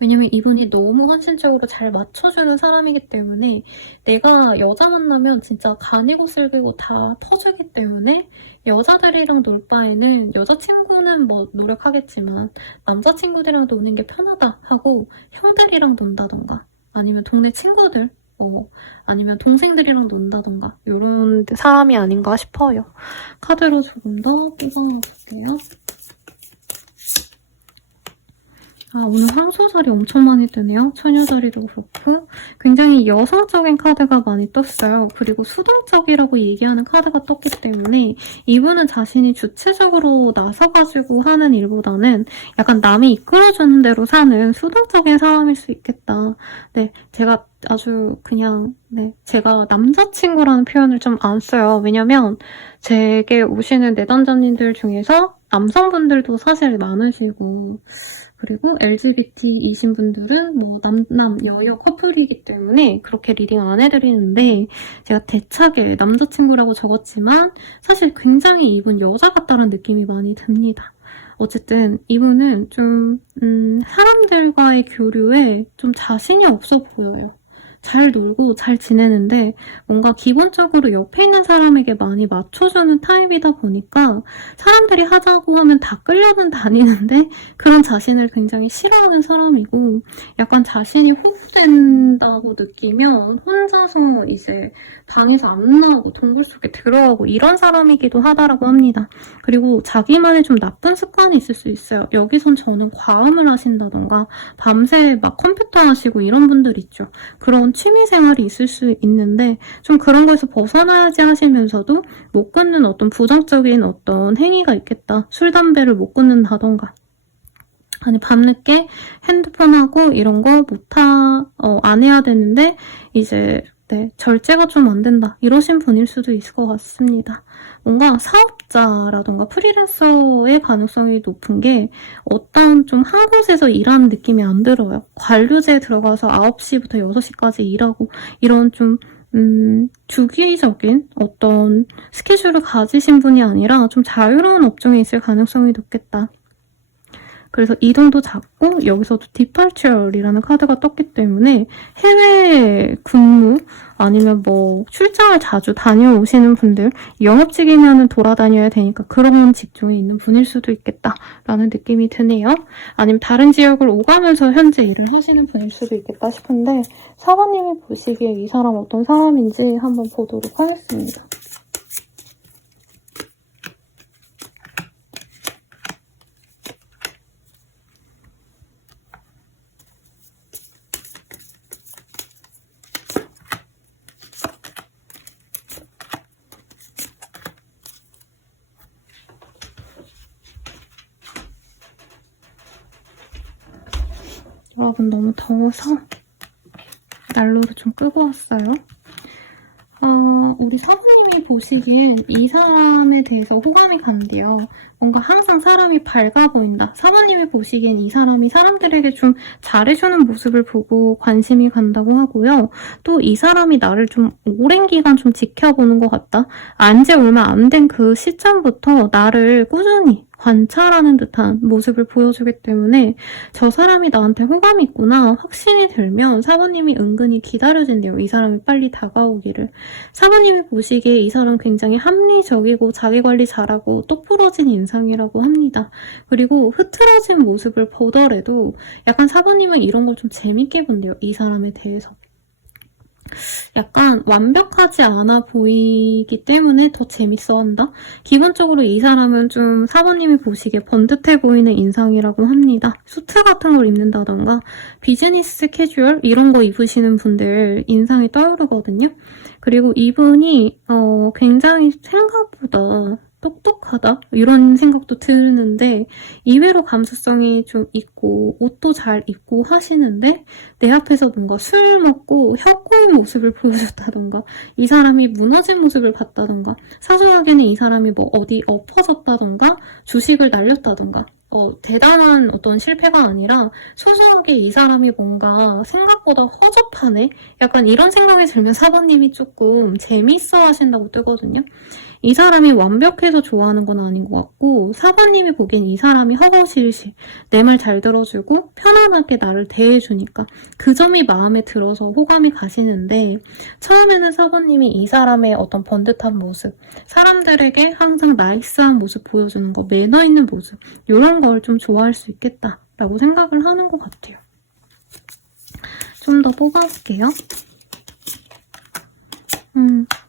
왜냐면 이분이 너무 헌신적으로 잘 맞춰주는 사람이기 때문에 내가 여자 만나면 진짜 간이고 쓸기고 다 터주기 때문에 여자들이랑 놀 바에는 여자친구는 뭐 노력하겠지만 남자친구들이랑 노는 게 편하다 하고 형들이랑 논다던가 아니면 동네 친구들 아니면 동생들이랑 논다던가 이런 사람이 아닌가 싶어요. 카드로 조금 더 뽑아볼게요. 오늘 황소자리 엄청 많이 뜨네요. 처녀자리도 그렇고 굉장히 여성적인 카드가 많이 떴어요. 그리고 수동적이라고 얘기하는 카드가 떴기 때문에 이분은 자신이 주체적으로 나서가지고 하는 일보다는 약간 남이 이끌어주는 대로 사는 수동적인 사람일 수 있겠다. 네, 제가 아주 그냥 제가 남자친구라는 표현을 좀 안 써요. 왜냐면 제게 오시는 내담자님들 중에서 남성분들도 사실 많으시고 그리고 LGBT이신 분들은 뭐 남남 여여 커플이기 때문에 그렇게 리딩 안 해드리는데 제가 대차게 남자친구라고 적었지만 사실 굉장히 이분 여자 같다는 느낌이 많이 듭니다. 어쨌든 이분은 좀 사람들과의 교류에 좀 자신이 없어 보여요. 잘 놀고 잘 지내는데 뭔가 기본적으로 옆에 있는 사람에게 많이 맞춰주는 타입이다 보니까 사람들이 하자고 하면 다 끌려는 다니는데 그런 자신을 굉장히 싫어하는 사람이고 약간 자신이 호구된다고 느끼면 혼자서 이제 방에서 안 나오고 동굴 속에 들어가고 이런 사람이기도 하다라고 합니다. 그리고 자기만의 좀 나쁜 습관이 있을 수 있어요. 여기선 저는 과음을 하신다던가 밤새 막 컴퓨터 하시고 이런 분들 있죠. 그런 취미생활이 있을 수 있는데 좀 그런 거에서 벗어나야지 하시면서도 못 끊는 어떤 부정적인 어떤 행위가 있겠다. 술, 담배를 못 끊는다던가 아니 밤늦게 핸드폰하고 이런 거 안 해야 되는데 이제 절제가 좀 안 된다. 이러신 분일 수도 있을 것 같습니다. 뭔가 사업자라던가 프리랜서의 가능성이 높은 게 어떤 좀 한 곳에서 일하는 느낌이 안 들어요. 관료제에 들어가서 9시부터 6시까지 일하고 이런 좀 주기적인 어떤 스케줄을 가지신 분이 아니라 좀 자유로운 업종에 있을 가능성이 높겠다. 그래서 이동도 작고 여기서도 디팔처리라는 카드가 떴기 때문에 해외 근무 아니면 뭐 출장을 자주 다녀오시는 분들 영업직이면 돌아다녀야 되니까 그런 직종에 있는 분일 수도 있겠다라는 느낌이 드네요. 아니면 다른 지역을 오가면서 현재 일을 하시는 분일 수도 있겠다 싶은데 사관님이 보시기에 이 사람 어떤 사람인지 한번 보도록 하겠습니다. 여러분 너무 더워서 난로를 좀 끄고 왔어요. 우리 사부님이 보시기엔 이 사람에 대해서 호감이 간대요. 뭔가 항상 사람이 밝아 보인다. 사부님이 보시기엔 이 사람이 사람들에게 좀 잘해주는 모습을 보고 관심이 간다고 하고요. 또 이 사람이 나를 좀 오랜 기간 좀 지켜보는 것 같다. 안지 얼마 안 된 그 시점부터 나를 꾸준히 관찰하는 듯한 모습을 보여주기 때문에 저 사람이 나한테 호감이 있구나 확신이 들면 사부님이 은근히 기다려진대요. 이 사람이 빨리 다가오기를. 사부님이 보시기에 이 사람 굉장히 합리적이고 자기관리 잘하고 똑부러진 인상 인상이라고 합니다. 그리고 흐트러진 모습을 보더라도 약간 사부님은 이런 걸 좀 재밌게 본대요. 이 사람에 대해서. 약간 완벽하지 않아 보이기 때문에 더 재밌어 한다? 기본적으로 이 사람은 좀 사부님이 보시기에 번듯해 보이는 인상이라고 합니다. 수트 같은 걸 입는다던가 비즈니스 캐주얼 이런 거 입으시는 분들 인상이 떠오르거든요. 그리고 이분이 굉장히 생각보다 똑똑하다? 이런 생각도 드는데 의외로 감수성이 좀 있고 옷도 잘 입고 하시는데 내 앞에서 뭔가 술 먹고 혀 꼬인 모습을 보여줬다던가 이 사람이 무너진 모습을 봤다던가 사소하게는 이 사람이 뭐 어디 엎어졌다던가 주식을 날렸다던가 대단한 어떤 실패가 아니라 소소하게 이 사람이 뭔가 생각보다 허접하네? 약간 이런 생각이 들면 사부님이 조금 재밌어 하신다고 뜨거든요. 이 사람이 완벽해서 좋아하는 건 아닌 것 같고 사부님이 보기엔 이 사람이 허허실실 내 말 잘 들어주고 편안하게 나를 대해주니까 그 점이 마음에 들어서 호감이 가시는데 처음에는 사부님이 이 사람의 어떤 번듯한 모습 사람들에게 항상 나이스한 모습 보여주는 거 매너 있는 모습 이런 걸 좀 좋아할 수 있겠다라고 생각을 하는 것 같아요. 좀 더 뽑아볼게요.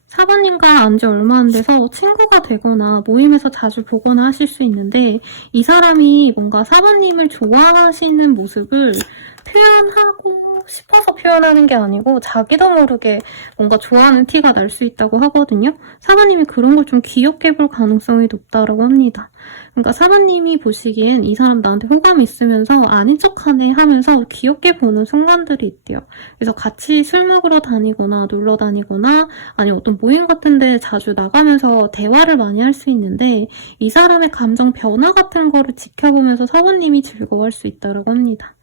사부님과 안지 얼마 안 돼서 친구가 되거나 모임에서 자주 보거나 하실 수 있는데 이 사람이 뭔가 사부님을 좋아하시는 모습을 표현하고 싶어서 표현하는 게 아니고 자기도 모르게 뭔가 좋아하는 티가 날 수 있다고 하거든요. 사부님이 그런 걸 좀 귀엽게 볼 가능성이 높다고 합니다. 그러니까 사부님이 보시기엔 이 사람 나한테 호감이 있으면서 아닌 척하네 하면서 귀엽게 보는 순간들이 있대요. 그래서 같이 술 먹으러 다니거나 놀러 다니거나 아니면 어떤 모임 같은 데 자주 나가면서 대화를 많이 할 수 있는데 이 사람의 감정 변화 같은 거를 지켜보면서 사부님이 즐거워할 수 있다고 합니다.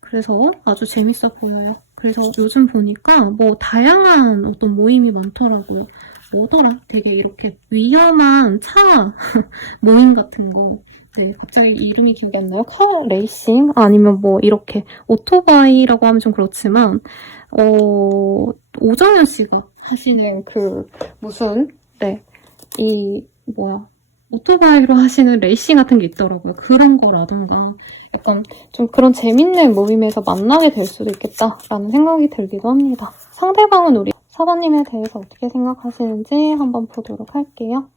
그래서 아주 재밌어 보여요. 그래서 요즘 보니까 뭐 다양한 어떤 모임이 많더라고요. 뭐더라? 되게 이렇게 위험한 차 모임 같은 거. 네, 갑자기 이름이 기억이 안 나요. 카 레이싱? 아니면 뭐 이렇게 오토바이라고 하면 좀 그렇지만 오정현 씨가 하시는 그 무슨 오토바이로 하시는 레이싱 같은 게 있더라고요. 그런 거라던가 약간 좀 그런 재밌는 모임에서 만나게 될 수도 있겠다라는 생각이 들기도 합니다. 상대방은 우리 사부님에 대해서 어떻게 생각하시는지 한번 보도록 할게요.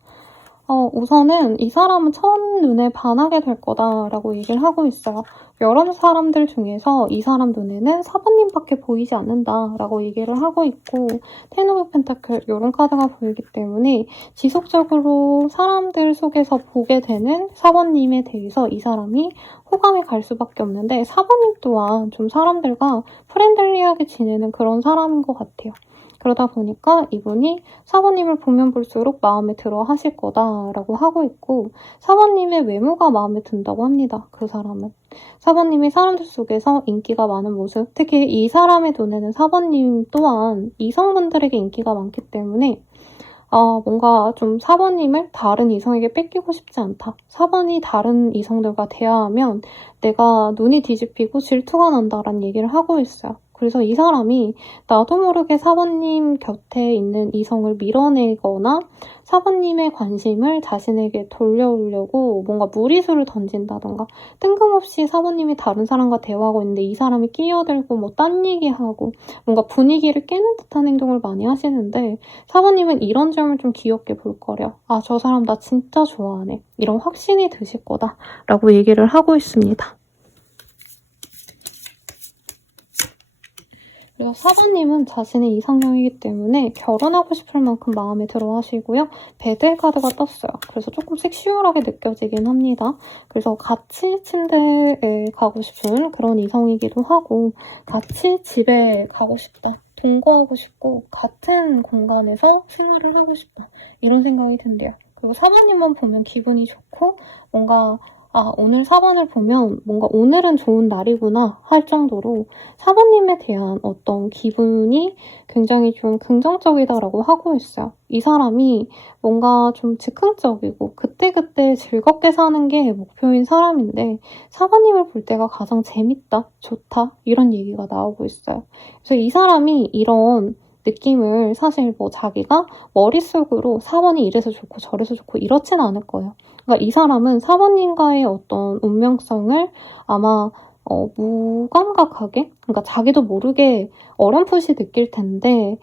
우선은 이 사람은 첫눈에 반하게 될 거다라고 얘기를 하고 있어요. 여러 사람들 중에서 이 사람 눈에는 사부님밖에 보이지 않는다라고 얘기를 하고 있고 텐 오브 펜타클 이런 카드가 보이기 때문에 지속적으로 사람들 속에서 보게 되는 사부님에 대해서 이 사람이 호감이 갈 수밖에 없는데 사부님 또한 좀 사람들과 프렌들리하게 지내는 그런 사람인 것 같아요. 그러다 보니까 이분이 사부님을 보면 볼수록 마음에 들어 하실 거다라고 하고 있고 사부님의 외모가 마음에 든다고 합니다. 그 사람은. 사부님이 사람들 속에서 인기가 많은 모습 특히 이 사람의 눈에는 사부님 또한 이성분들에게 인기가 많기 때문에 뭔가 좀 사부님을 다른 이성에게 뺏기고 싶지 않다. 사부님이 다른 이성들과 대화하면 내가 눈이 뒤집히고 질투가 난다라는 얘기를 하고 있어요. 그래서 이 사람이 나도 모르게 사부님 곁에 있는 이성을 밀어내거나 사부님의 관심을 자신에게 돌려오려고 뭔가 무리수를 던진다던가 뜬금없이 사부님이 다른 사람과 대화하고 있는데 이 사람이 끼어들고 뭐 딴 얘기하고 뭔가 분위기를 깨는 듯한 행동을 많이 하시는데 사부님은 이런 점을 좀 귀엽게 볼 거래요. 저 사람 나 진짜 좋아하네. 이런 확신이 드실 거다 라고 얘기를 하고 있습니다. 그리고 사부님은 자신의 이상형이기 때문에 결혼하고 싶을 만큼 마음에 들어 하시고요. 베델 카드가 떴어요. 그래서 조금 섹슈얼하게 느껴지긴 합니다. 그래서 같이 침대에 가고 싶은 그런 이성이기도 하고 같이 집에 가고 싶다. 동거하고 싶고 같은 공간에서 생활을 하고 싶다. 이런 생각이 든대요. 그리고 사부님만 보면 기분이 좋고 뭔가 오늘 사번을 보면 뭔가 오늘은 좋은 날이구나 할 정도로 사부님에 대한 어떤 기분이 굉장히 좀 긍정적이다라고 하고 있어요. 이 사람이 뭔가 좀 즉흥적이고 그때그때 즐겁게 사는 게 목표인 사람인데 사부님을 볼 때가 가장 재밌다, 좋다 이런 얘기가 나오고 있어요. 그래서 이 사람이 이런 느낌을 사실 뭐 자기가 머릿속으로 사번이 이래서 좋고 저래서 좋고 이렇진 않을 거예요. 그러니까 이 사람은 사모님과의 어떤 운명성을 아마 무감각하게, 그러니까 자기도 모르게 어렴풋이 느낄 텐데,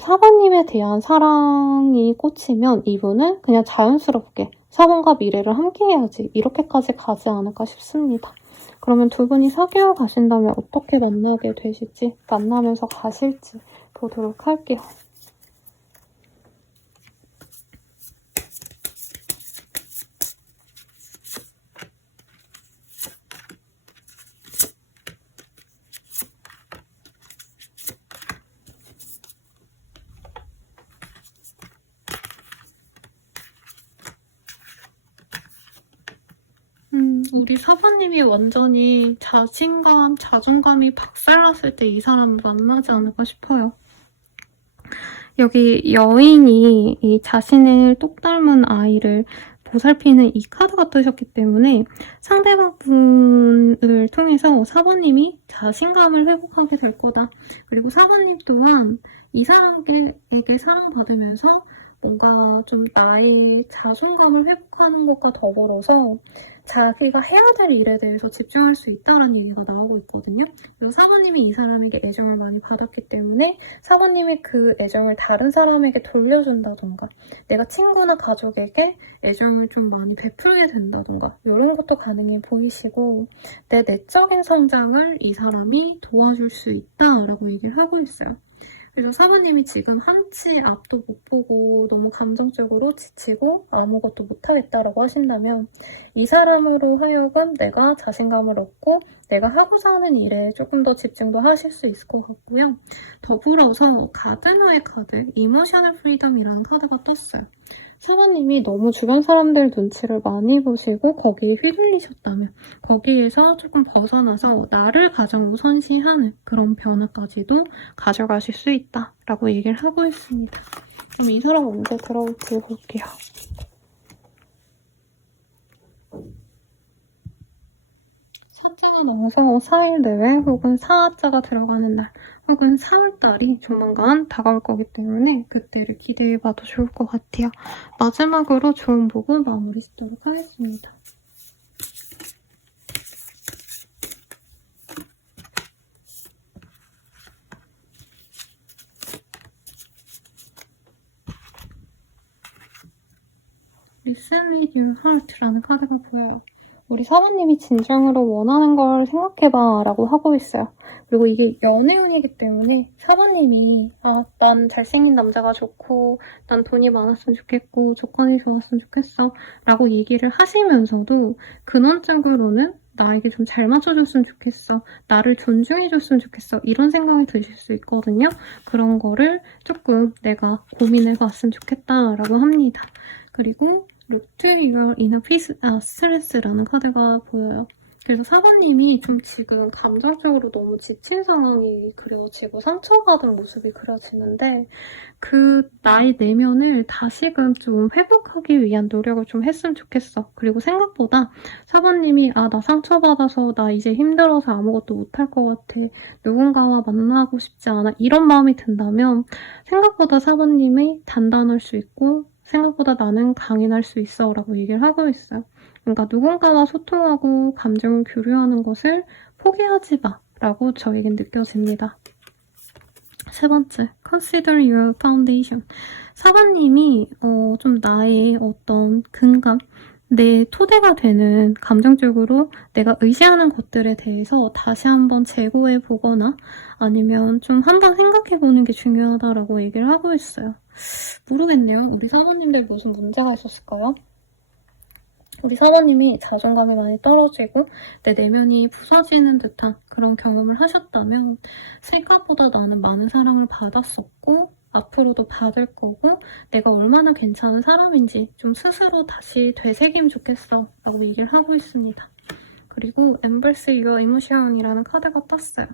사모님에 대한 사랑이 꽂히면 이분은 그냥 자연스럽게 사모님과 미래를 함께 해야지 이렇게까지 가지 않을까 싶습니다. 그러면 두 분이 사귀어 가신다면 어떻게 만나게 되실지, 만나면서 가실지 보도록 할게요. 우리 사부님이 완전히 자신감, 자존감이 박살났을 때 이 사람을 만나지 않을까 싶어요. 여기 여인이 이 자신을 똑 닮은 아이를 보살피는 이 카드가 뜨셨기 때문에 상대방 분을 통해서 사부님이 자신감을 회복하게 될 거다. 그리고 사부님 또한 이 사람에게 사랑받으면서 뭔가 좀 나의 자존감을 회복하는 것과 더불어서 자기가 해야 될 일에 대해서 집중할 수 있다는 얘기가 나오고 있거든요. 그리고 사부님이 이 사람에게 애정을 많이 받았기 때문에 사부님이 그 애정을 다른 사람에게 돌려준다던가 내가 친구나 가족에게 애정을 좀 많이 베풀게 된다던가 이런 것도 가능해 보이시고 내 내적인 성장을 이 사람이 도와줄 수 있다라고 얘기를 하고 있어요. 그래서 사부님이 지금 한치 앞도 못 보고 너무 감정적으로 지치고 아무것도 못하겠다라고 하신다면 이 사람으로 하여금 내가 자신감을 얻고 내가 하고자 하는 일에 조금 더 집중도 하실 수 있을 것 같고요. 더불어서 가드너의 카드, 이모셔널 프리덤이라는 카드가 떴어요. 사부님이 너무 주변 사람들 눈치를 많이 보시고 거기에 휘둘리셨다면 거기에서 조금 벗어나서 나를 가장 우선시하는 그런 변화까지도 가져가실 수 있다라고 얘기를 하고 있습니다. 그럼 이 사람 언제 들어올지 볼게요. 사자가 나와서 4일 내외 혹은 4자가 들어가는 날 혹은 4월달이 조만간 다가올 거기 때문에 그때를 기대해봐도 좋을 것 같아요. 마지막으로 조언 보고 마무리 짓도록 하겠습니다. Listen with your heart라는 카드가 보여요. 우리 사부님이 진정으로 원하는 걸 생각해봐 라고 하고 있어요. 그리고 이게 연애운이기 때문에 사부님이 난 잘생긴 남자가 좋고 난 돈이 많았으면 좋겠고 조건이 좋았으면 좋겠어 라고 얘기를 하시면서도 근원적으로는 나에게 좀 잘 맞춰줬으면 좋겠어. 나를 존중해줬으면 좋겠어. 이런 생각이 드실 수 있거든요. 그런 거를 조금 내가 고민해봤으면 좋겠다라고 합니다. 그리고 Look to your inner peace, stress라는 카드가 보여요. 그래서 사부님이 좀 지금 감정적으로 너무 지친 상황이 그려지고 상처받은 모습이 그려지는데 그 나의 내면을 다시금 좀 회복하기 위한 노력을 좀 했으면 좋겠어. 그리고 생각보다 사부님이 나 상처받아서 나 이제 힘들어서 아무것도 못할 것 같아. 누군가와 만나고 싶지 않아. 이런 마음이 든다면 생각보다 사부님이 단단할 수 있고 생각보다 나는 강인할 수 있어 라고 얘기를 하고 있어요. 그러니까 누군가와 소통하고 감정을 교류하는 것을 포기하지 마 라고 저에겐 느껴집니다. 세 번째, Consider your foundation. 사부님이 좀 나의 어떤 근간, 내 토대가 되는 감정적으로 내가 의지하는 것들에 대해서 다시 한번 재고해 보거나 아니면 좀 한번 생각해 보는 게 중요하다라고 얘기를 하고 있어요. 모르겠네요. 우리 사모님들 무슨 문제가 있었을까요? 우리 사모님이 자존감이 많이 떨어지고 내 내면이 부서지는 듯한 그런 경험을 하셨다면 생각보다 나는 많은 사랑을 받았었고 앞으로도 받을 거고 내가 얼마나 괜찮은 사람인지 좀 스스로 다시 되새기면 좋겠어 라고 얘기를 하고 있습니다. 그리고 Embrace Your Emotion이라는 카드가 떴어요.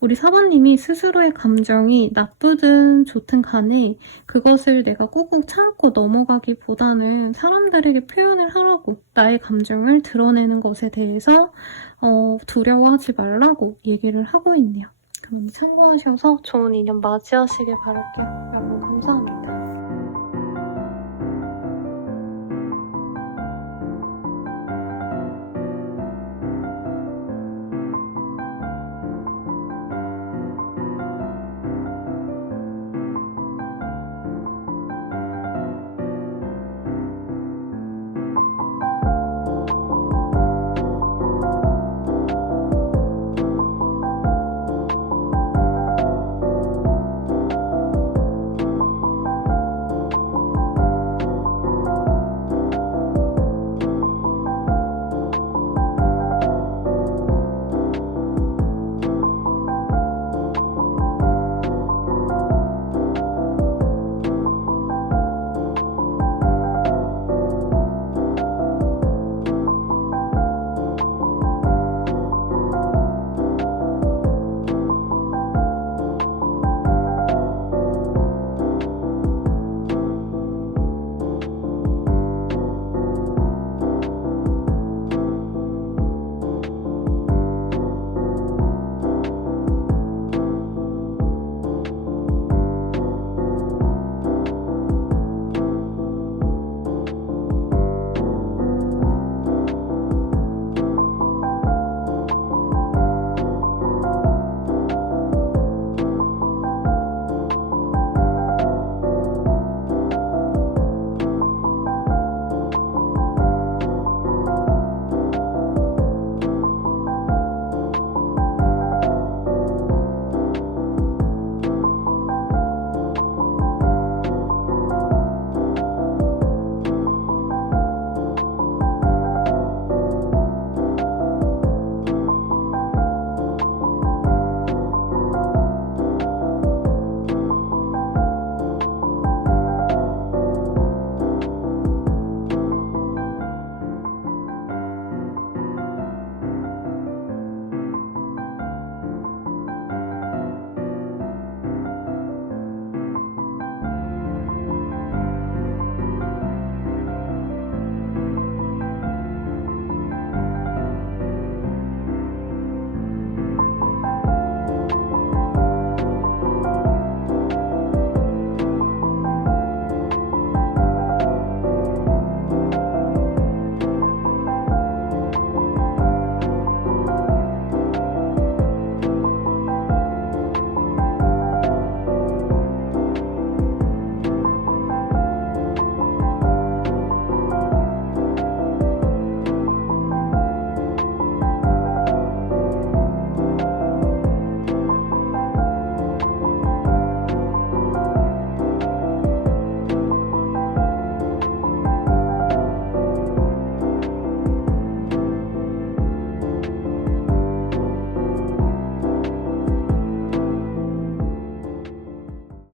우리 사부님이 스스로의 감정이 나쁘든 좋든 간에 그것을 내가 꾹꾹 참고 넘어가기보다는 사람들에게 표현을 하라고 나의 감정을 드러내는 것에 대해서 두려워하지 말라고 얘기를 하고 있네요. 그럼 참고하셔서 좋은 인연 맞이하시길 바랄게요. 여러분 감사합니다.